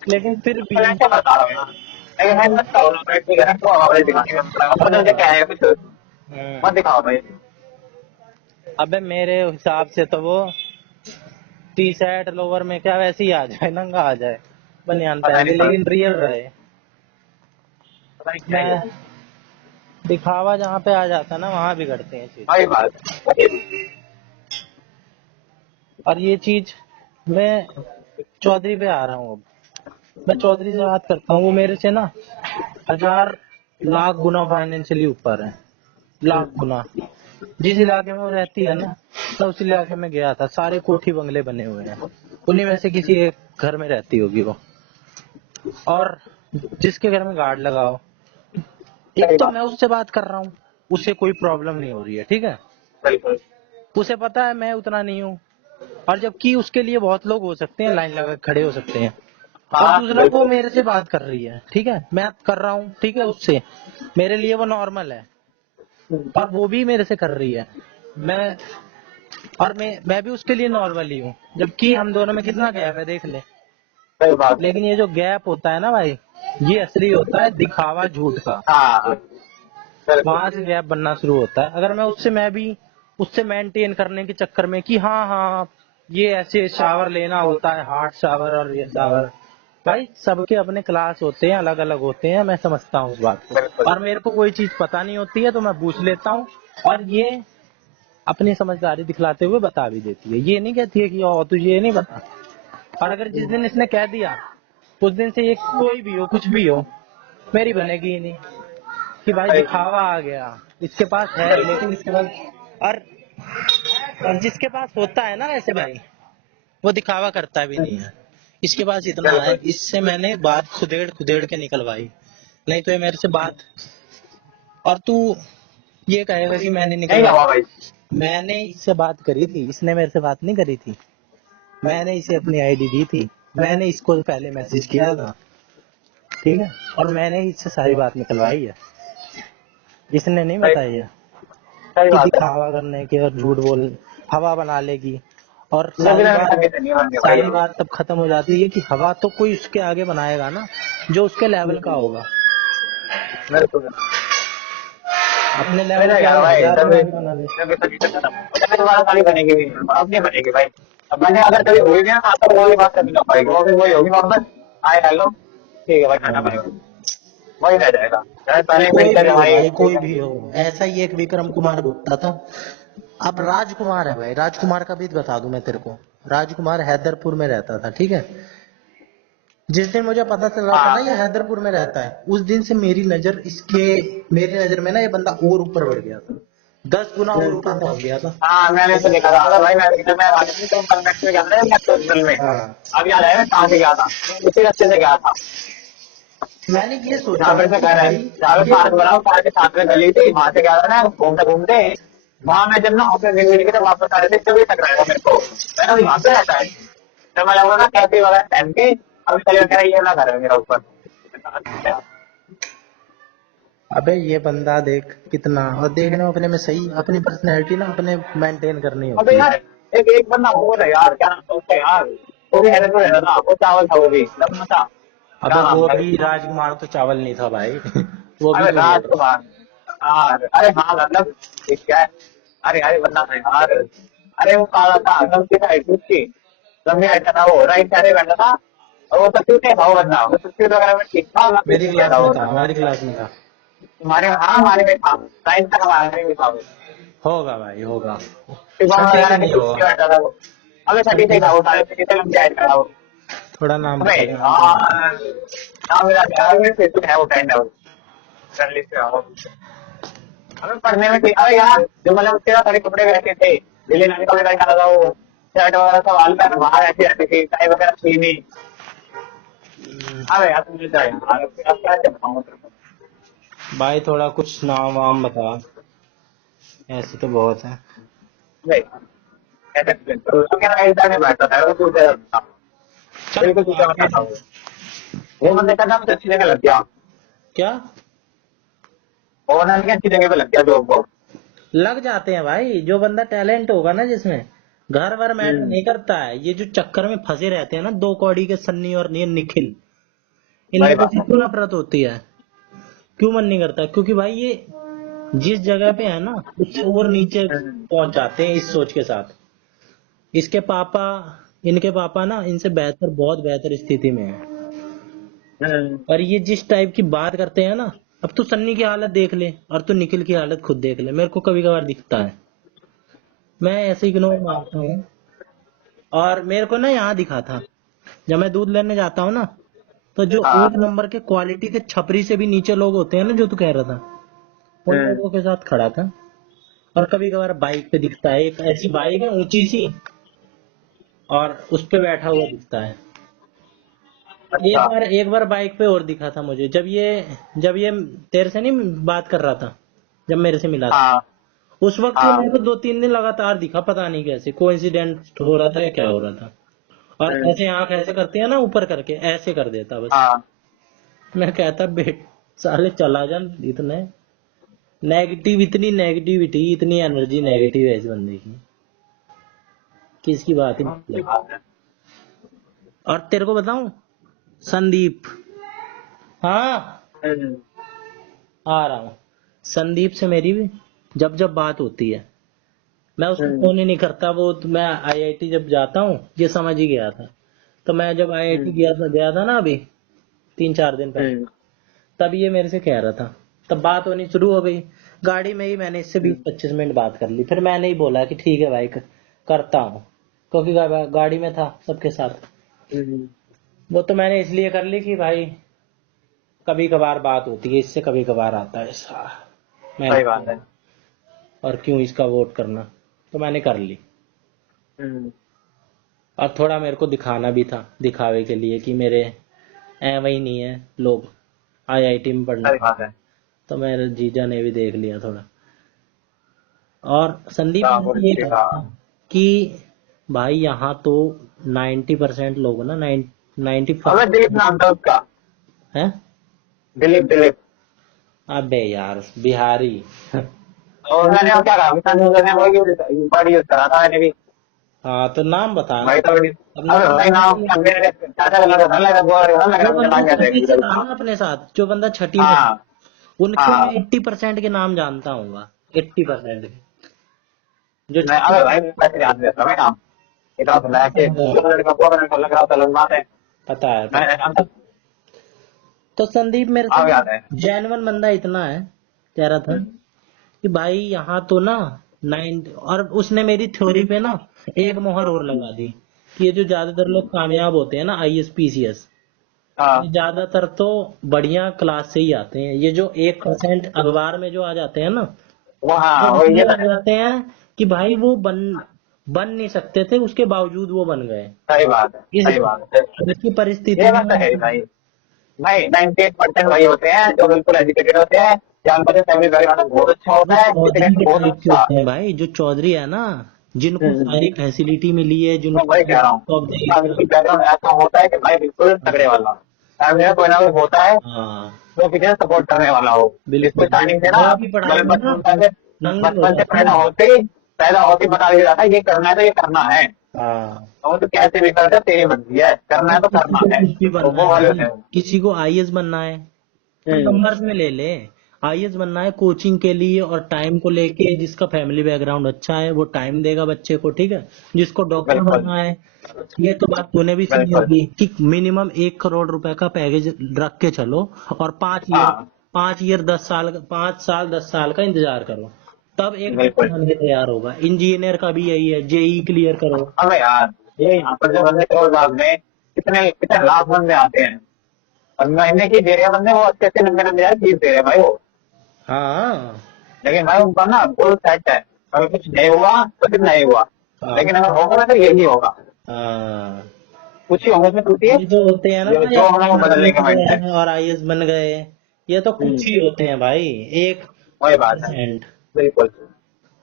लेकिन फिर तो भी। ऐसे बता रहा हूँ ना, लेकिन मैं मत कहो ना भाई, ठीक है रखो हमारे दिखाने का मतलब, अब मुझे क्या है कुछ हम्म। मत दिखाओ भाई। अबे मेरे हिसाब से तो वो टी शर्ट लोवर में क्या वैसे ही आ जाए, नंगा आ जाए बनियान पता पहन नहीं के, सर, लेकिन रियल रहे। पता नहीं क्या ही मैं है। दिखावा जहाँ पे आ जाता है ना, वहां बिगड़ते हैं चीज। वही बात है। और ये चीज, मैं चौधरी पे आ रहा हूँ अब। मैं चौधरी से बात करता हूँ, वो मेरे से ना 1000 लाख गुना फाइनेंशियली ऊपर है, लाख गुना। जिस इलाके में वो रहती है ना, मैं उस इलाके में गया था, सारे कोठी बंगले बने हुए हैं, उन्हीं में से किसी एक घर में रहती होगी वो। और जिसके घर में गार्ड लगाओ, एक सही तो बात, मैं उससे बात कर रहा हूँ, उसे कोई प्रॉब्लम नहीं हो रही है, ठीक है, बिल्कुल। उसे पता है मैं उतना नहीं हूँ। और जबकि उसके लिए बहुत लोग हो सकते हैं, लाइन लगा के खड़े हो सकते हैं। और हाँ दूसरा, वो बिल्कुल। मेरे से बात कर रही है, ठीक है, मैं कर रहा हूँ, ठीक है, उससे मेरे लिए वो नॉर्मल है, और वो भी मेरे से कर रही है। मैं और मैं भी उसके लिए नॉर्मल ही हूँ, जबकि हम दोनों में कितना गैप है देख ले। सही बात है। लेकिन ये जो गैप होता है ना भाई, ये असली होता है दिखावा झूठ का। हाँ बिल्कुल। वहां से गैप बनना शुरू होता है। अगर मैं भी उससे मेंटेन करने के चक्कर में कि हाँ हाँ ये ऐसे शावर लेना होता है, हार्ड शावर और ये शावर, भाई सबके अपने क्लास होते हैं, अलग अलग होते हैं, मैं समझता हूँ उस बात को। बिल्कुल और मेरे को कोई चीज पता नहीं होती है तो मैं पूछ लेता हूँ, और ये अपनी समझदारी दिखलाते हुए बता भी देती है, ये नहीं कहती है कि ओ तुझे ये नहीं पता। और अगर जिस दिन इसने कह दिया, उस दिन से ये कोई भी हो, कुछ भी हो, मेरी बनेगी ही नहीं, कि भाई सही, दिखावा आ गया, इसके पास है लेकिन इसके पास। और जिसके पास होता है ना वैसे भाई, वो दिखावा करता भी नहीं है। इसके पास इतना है, बिल्कुल इससे मैंने बात खुदेड़ खुदेड़ के निकलवाई, नहीं तो ये मेरे से बात। और तू ये कहेगा कि मैंने नहीं निकलवाई, हुआ भाई। मैंने इससे बात करी थी, इसने मेरे से बात नहीं करी थी। मैंने इसे अपनी आईडी दी थी, मैंने इसको पहले मैसेज किया था, ठीक है, और मैंने इससे सारी बात निकलवाई है, इसने नहीं सही, बताई है। सही कि बात है। दिखावा करने के और झूठ बोल हवा बना लेगी। और लेकिन हम संगीत नहीं होंगे भाई। सारी बात तब खत्म हो जाती है कि हवा तो कोई उसके आगे बनाएगा ना, जो उसके लेवल का होगा। बिल्कुल। अपने लेवल मेरा के यार आगे भाई 1000 जब बना के बना ले। जब संगीत खत्म पता दोबारा सारी बनेगी भी नहीं, अब नहीं बनेगी भाई। अब मैंने अगर कभी हुई भी ना तो वही बात करनी पाएगी, वो भी वही होगी नॉर्मल। हाय हेलो ठीक है भाई खाना हाँ। खाएगा, वही रह जाएगा। चाहे पहले कोई मिलकर भी हो भाई भाई, ठीक कोई है। भी हो, ऐसा ही एक विक्रम कुमार गुप्ता था। अब राजकुमार है भाई, राजकुमार का भी बता दूं मैं तेरे को। राजकुमार हैदरपुर में रहता था, ठीक है। जिस दिन मुझे पता चला था ना हाँ ये हैदरपुर में रहता है, उस दिन से मेरी नजर में ना ये बंदा और ऊपर बढ़ गया था, 10 गुना और ऊपर पहुंच गया था। हाँ मैंने तो देखा था, अगर भाई मैं वापस तो कॉन्टेक्ट में गया था मैं तो दिल में। हाँ। अब याद आया मैं कहाँ से गया था, उसी रास्ते से गया था। मैंने ये जहाँ सोचा पे से कि कह रहे भाई हैं जहाँ पे ये पार्क बंदा। बना पार्क के साथ में गली थी, वहां से गया था ना घूमते घूमते। वहां में जब ना ऑफिस मिल के वापस आ रहे थे तभी टकराया मेरे को, मैंने अभी वहां पे रहता है। तो मैं लगा ना कैफे वाला टाइम के, अब चलिए कह रहा ये ना घर है मेरा ऊपर। अच्छा, अबे ये बंदा देख कितना, और देखने में अपने में सही, अपनी पर्सनैलिटी ना अपने मेंटेन करनी अबे होती है। यार एक बंदा वो है यार, क्या नाम था उसका यार, वो भी हैदराबाद रहता था, वो चावल था, वो भी लखनऊ था, अबे क्या नाम वो था भी उसका? राजकुमार तो चावल नहीं था भाई वो भी अरे तो बोल। राजकुमार, हाँ अरे हाँ मतलब ठीक क्या है। अरे अरे बंदा था यार, अरे वो काला था लंबी साइड उसकी, लंबी हाइट का था वो, राइट साइड में बैठा था। और वो सच्ची थे था वो बंदा, वो सच्ची वगैरह में ठीक था, काफी मेरी ठीक क्लास था में वो। था, हमारी क्लास में था। हमारे हाँ हमारे में था, साइंस तक हमारे में था वो। होगा भाई होगा। शिवम छठी से वगैरह के नहीं पीछे होगा, बैठा था वो। अबे छठी से छठी था से। वो, साढ़े छठी से लंबी हाइट का था वो। थोड़ा नाम अबे बताओ। यार, नाम मेरा यार में फेसबुक है वो फ्रेंड है वो, कर लेते हो। हमें पढ़ने में अरे यार जो मतलब तेरा सारे कपड़े वैसे थे, दिल्ली नानी कपड़े का था वो, शर्ट वगैरह सब वाल में बाहर ऐसी रहती थी, टाई वगैरह थी नहीं। अरे यार तुम मिल जाए यार, अब क्या क्या बताऊं तेरे को। भाई थोड़ा कुछ नाम वाम बता, ऐसे तो बहुत है। अबे कैसे explain करूं? तो क्या ऐसा नहीं बैठता था वो, पूछा जाता था, चल बिल्कुल पूछा आगे। होता था वो बंदे का नाम अच्छी जगह लग गया, क्या वो ना अच्छी जगह पे लग गया जॉब को। लग जाते हैं भाई, जो बंदा टैलेंट होगा ना जिसमें, घर वर मैटर हम्म, नहीं करता है। ये जो चक्कर में फंसे रहते हैं ना दो कौड़ी के सन्नी और ये निखिल, इन वही लोगों बात से है। क्यों नफरत होती है, क्यों मन नहीं करता? क्योंकि भाई ये जिस जगह पे है ना उससे और नीचे हम्म, पहुंच जाते हैं इस सोच के साथ। इसके पापा, इनके पापा ना इनसे बेहतर, बहुत बेहतर स्थिति में है। हम्म, और ये जिस टाइप की बात करते हैं ना, अब तू सन्नी की हालत देख ले और तू निखिल की हालत खुद देख ले। मेरे को कभी कभार दिखता है, मैं ऐसे इग्नोर मारता हूँ। और मेरे को ना यहाँ दिखा था, जब मैं दूध लेने जाता हूँ ना, तो जो हाँ, एक नंबर के क्वालिटी के छपरी से भी नीचे लोग होते हैं ना, जो तू कह रहा था, उन हम्म, लोगों के साथ खड़ा था। और कभी कभार बाइक पे दिखता है, एक ऐसी बाइक है ऊंची सी, और उस पे बैठा हुआ दिखता है। अच्छा, एक बार बाइक पे और दिखा था मुझे, जब ये तेरे से नहीं बात कर रहा था, जब मेरे से मिला था, हाँ, उस वक्त ये हाँ, मेरे को 2-3 दिन लगातार दिखा, पता नहीं कैसे, कोइंसिडेंट हो रहा था या क्या हो रहा था। और हम्म, ऐसे आंख ऐसे करते हैं ना ऊपर करके, ऐसे कर देता बस। हाँ, मैं कहता बेट साले चला जा, इतने नेगेटिव, इतनी नेगेटिविटी, इतनी एनर्जी नेगेटिव है इस बंदे की, किसकी बात ही सही मतलब। बात है। और तेरे को बताऊं, संदीप, हाँ हम्म, आ रहा हूँ, संदीप से मेरी भी जब जब बात होती है, मैं उसको हम्म, फोन ही नहीं करता। वो तो मैं आईआईटी जब जाता हूँ, ये समझ ही गया था। तो मैं जब आईआईटी हम्म, गया था ना अभी 3-4 दिन पहले, हम्म, तब ये मेरे से कह रहा था, तब बात होनी शुरू हो गई। गाड़ी में ही मैंने इससे बीस हम्म, पच्चीस मिनट बात कर ली, फिर मैंने ही बोला कि ठीक है भाई, करता हूँ, क्योंकि गाड़ी में था सबके साथ। हम्म, वो तो मैंने इसलिए कर ली कि भाई कभी कभार बात होती है इससे, कभी कभार आता है ऐसा, सही बात मैंने, है। और क्यों इसका वोट करना, तो मैंने कर ली। हम्म, और थोड़ा मेरे को दिखाना भी था, दिखावे के लिए कि मेरे ऐवे ही नहीं है लोग, आईआईटी में पढ़ने सही वाले। बात है। तो मेरे जीजा ने भी देख लिया थोड़ा। और संदीप क्या ने बोल ये देखा। कहा था कि भाई यहाँ तो 90% लोग ना, 95 अबे दिलीप नाम था उसका, है। दिलीप, दिलीप। अबे यार बिहारी। और मैंने अब क्या कहा, किसान यूजर ने वही बड़ी यूज करा था मैंने भी। हाँ तो नाम बता ना, भाई तो बड़ी, अब अबे नाम भाई बता नाम के। क्या, मेरे चाचा का लड़का था, लगा गोरा लगा, जो लगा मुझे बंदा नाम याद है छठी से था नहीं। ना अपने साथ, जो बंदा छठी में था, हाँ, उनके मैं हाँ, 80% के नाम जानता हूँ, 80% के, जो मैं छठी अबे में भाई मैं कैसे याद रहता मैं नाम, इतना तो लगा के हाँ, लड़का गोरा लड़का लग रहा था, लंबा है। पता है मैंने पता। नाम था, तो संदीप मेरे से अब याद है। जेन्युइन बंदा इतना है, कह रहा था कि भाई यहाँ तो ना 9, और उसने मेरी थ्योरी पे ना एक मोहर और लगा दी कि ये जो ज्यादातर लोग कामयाब होते हैं ना आईएएस पीसीएस, ये हाँ, ज्यादातर तो बढ़िया क्लास से ही आते हैं। ये जो 1% अखबार में जो आ जाते हैं ना, वो वो हाँ वो ये इसलिए तो आ है। जाते हैं कि भाई वो बन नहीं सकते थे, उसके बावजूद वो बन गए। सही बात है, इस सही बात है। इसकी ये परिस्थितियां बात तो है ही उनकी- भाई। भाई 98% वही होते हैं जो बिल्कुल एजुकेटेड होते हैं, या उनका जो फैमिली बैकग्राउंड बहुत अच्छा होता है, चौधरी एजुकेशन के बहुत टाइप के अच्छा। होते हैं भाई, जो चौधरी है ना, जिनको सारी फैसिलिटी मिली है, मैं जिनको वही कह रहा हूँ, जॉब दे उनका दिया। बिल्कुल बैकग्राउंड ऐसा होता है कि भाई बिल्कुल तगड़े वाला, फैमिली में कोई ना कोई होता है हाँ जो पीछे सपोर्ट करने वाला हो। इसको बिल्कुल, स्टार्टिंग से ना, वो भी पढ़ाई मतलब में ना नंगे हो बचपन से जाते हैं। पैदा होते ही बता दिया जाता है ये करना है तो ये करना है। हाँ, और वो तो कैसे भी करते तेरी मर्जी है, करना अगर है तो किसी करना को है, कुछ भी तो बनना वो है वाले भाई, होते हैं। किसी को आईएएस बनना है, तो नंबर्स में ले ले। आईएएस बनना है कोचिंग के लिए और टाइम को लेके, जिसका फैमिली बैकग्राउंड अच्छा है वो टाइम देगा बच्चे को, ठीक है। जिसको डॉक्टर बिल्कुल, बनना है, ये तो बात तूने भी सुनी बिल्कुल। होगी कि मिनिमम 1 करोड़ रुपए का पैकेज रख के चलो, और 5 ईयर, हाँ, 5 ईयर 10 साल, 5 साल 10 साल का इंतजार करो, तब एक बिल्कुल। बन के तैयार होगा। इंजीनियर का भी यही है, जेई क्लियर करो। अबे यार, ये यहाँ पर जो बंदे करोड़बाग में कितने कितने लाख बंदे आते हैं और महीने की दे रहे बंदे, वो अच्छे अच्छे नब्बे नब्बे हजार फीस दे रहे हैं भाई वो। हाँ लेकिन भाई उनका ना फुल सेट है, अगर कुछ नहीं हुआ तो फिर नहीं हुआ, हाँ लेकिन अगर होगा तो यही होगा। हाँ। कुछ ही होगा उसमें त्रुटि है, ये जो होते हैं ना भाई, जो होना वो अफसर बदलने का बन माइंड है। गए और आईएएस बन गए, ये तो कुछ ही होते हैं भाई, एक वही बात है, परसेंट। बिल्कुल।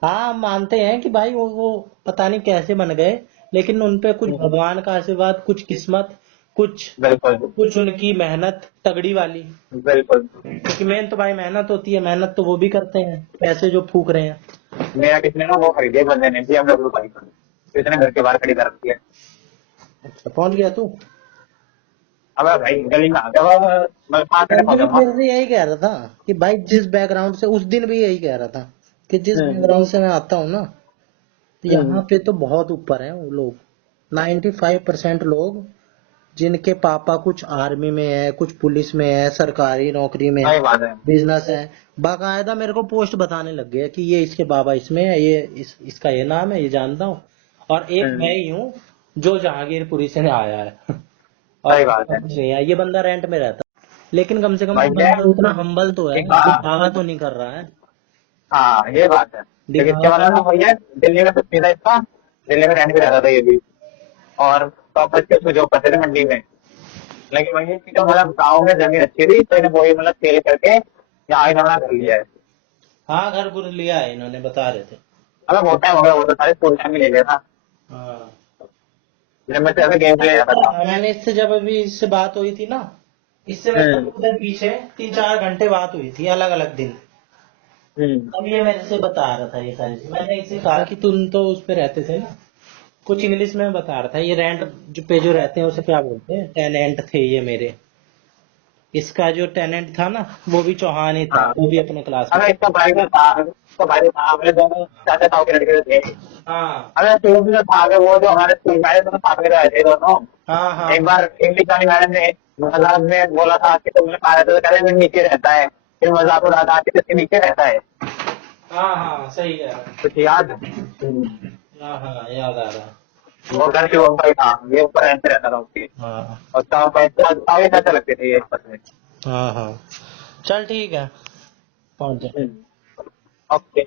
हाँ मानते हैं कि भाई वो पता नहीं कैसे बन गए, लेकिन उन पे कुछ भगवान का आशीर्वाद, कुछ किस्मत, कुछ बिल्कुल कुछ उनकी मेहनत तगड़ी वाली। बिल्कुल। क्योंकि मेन तो भाई मेहनत होती है, मेहनत तो वो भी करते हैं, पैसे जो फूक रहे हैं। मेरा किसी ने ना वो खरीदी है बंदे ने, BMW बाइक, तो इसने घर के बाहर खड़ी कर रखी है। अच्छा पहुंच गया तू? अब भाई गली में आ गया, अब मैं 5 मिनट मैं पहुंचा। तेरे से यही कह रहा था कि भाई जिस बैकग्राउंड से, उस दिन भी यही कह रहा था कि जिस बैकग्राउंड से मैं आता हूँ ना, तो यहाँ पे तो बहुत ऊपर है वो लोग। 95% लोग जिनके पापा कुछ आर्मी में है, कुछ पुलिस में है, सरकारी नौकरी में है, सही बात है। बिजनेस है, बाकायदा मेरे को पोस्ट बताने लग गए कि ये इसके बाबा इसमें है, ये इसका ये नाम है, ये जानता हूँ। और एक मैं ही हूँ जो जहांगीरपुरी से आया है और सही बात है कुछ नहीं है, ये बंदा रेंट में रहता है। लेकिन कम से कम भाई। वो मैं बंदा उतना हम्बल तो है, एक दिखावा तो नहीं कर रहा है। हाँ ये बात है, लेकिन इसके दिखावा। बाद ना भैया दिल्ली में कुछ था इसका, दिल्ली में रहने भी रहता था ये भी, और प्रॉपर के उसको जॉब करते थे मंडी में। लेकिन वही कि तो मतलब गाँव में जमीन अच्छी थी तो इन्हें वही मतलब सेल करके यहाँ इन्होंने कर लिया है। हाँ घर घुर लिया है इन्होंने, बता रहे थे। अगर बहुत टाइम हो गया, वो तो सारे फुल टाइम में ले लिया था, हाँ जब मैं ऐसे गेम प्ले जाता था। मैंने इससे जब अभी इससे बात हुई थी ना, इससे मतलब उधर पीछे 3-4 घंटे बात हुई थी, अलग अलग दिन। अब ये मेरे से बता रहा था ये सारी चीज़। मैंने इससे कहा कि तुम तो उस पे रहते थे ना, कुछ इंग्लिश में बता रहा था। ये रेंट जो रहते हैं उसे क्या बोलते हैं, टेनेंट थे ये मेरे। इसका जो टेनेंट था ना, वो भी चौहान ही था, हाँ, वो भी अपने क्लास में। अगर इसका भाई का था, इसका भाई था, हमारे दोनों चाचा ताऊ के लड़के थे। हाँ अगर शुरू में जो था कि वो जो हमारे स्कूल में आए दोनों साथ में रहे थे दोनों। हाँ हाँ एक बार इंग्लिश वाली मैडम ने मजाक में बोला था कि तुमने कहा तो कहते मैं नीचे रहता है, फिर मजाक उड़ा था कि इसके नीचे रहता है। हाँ हाँ सही है। कुछ याद? हाँ हाँ याद आ रहा। वो घर के ऊपर ही था, ये ऊपर ऐसे रहता था उसकी, हाँ और ताऊ ताऊ चाचा लगते थे ये एक में। हाँ हाँ चल ठीक है, पहुंच जा। ओके।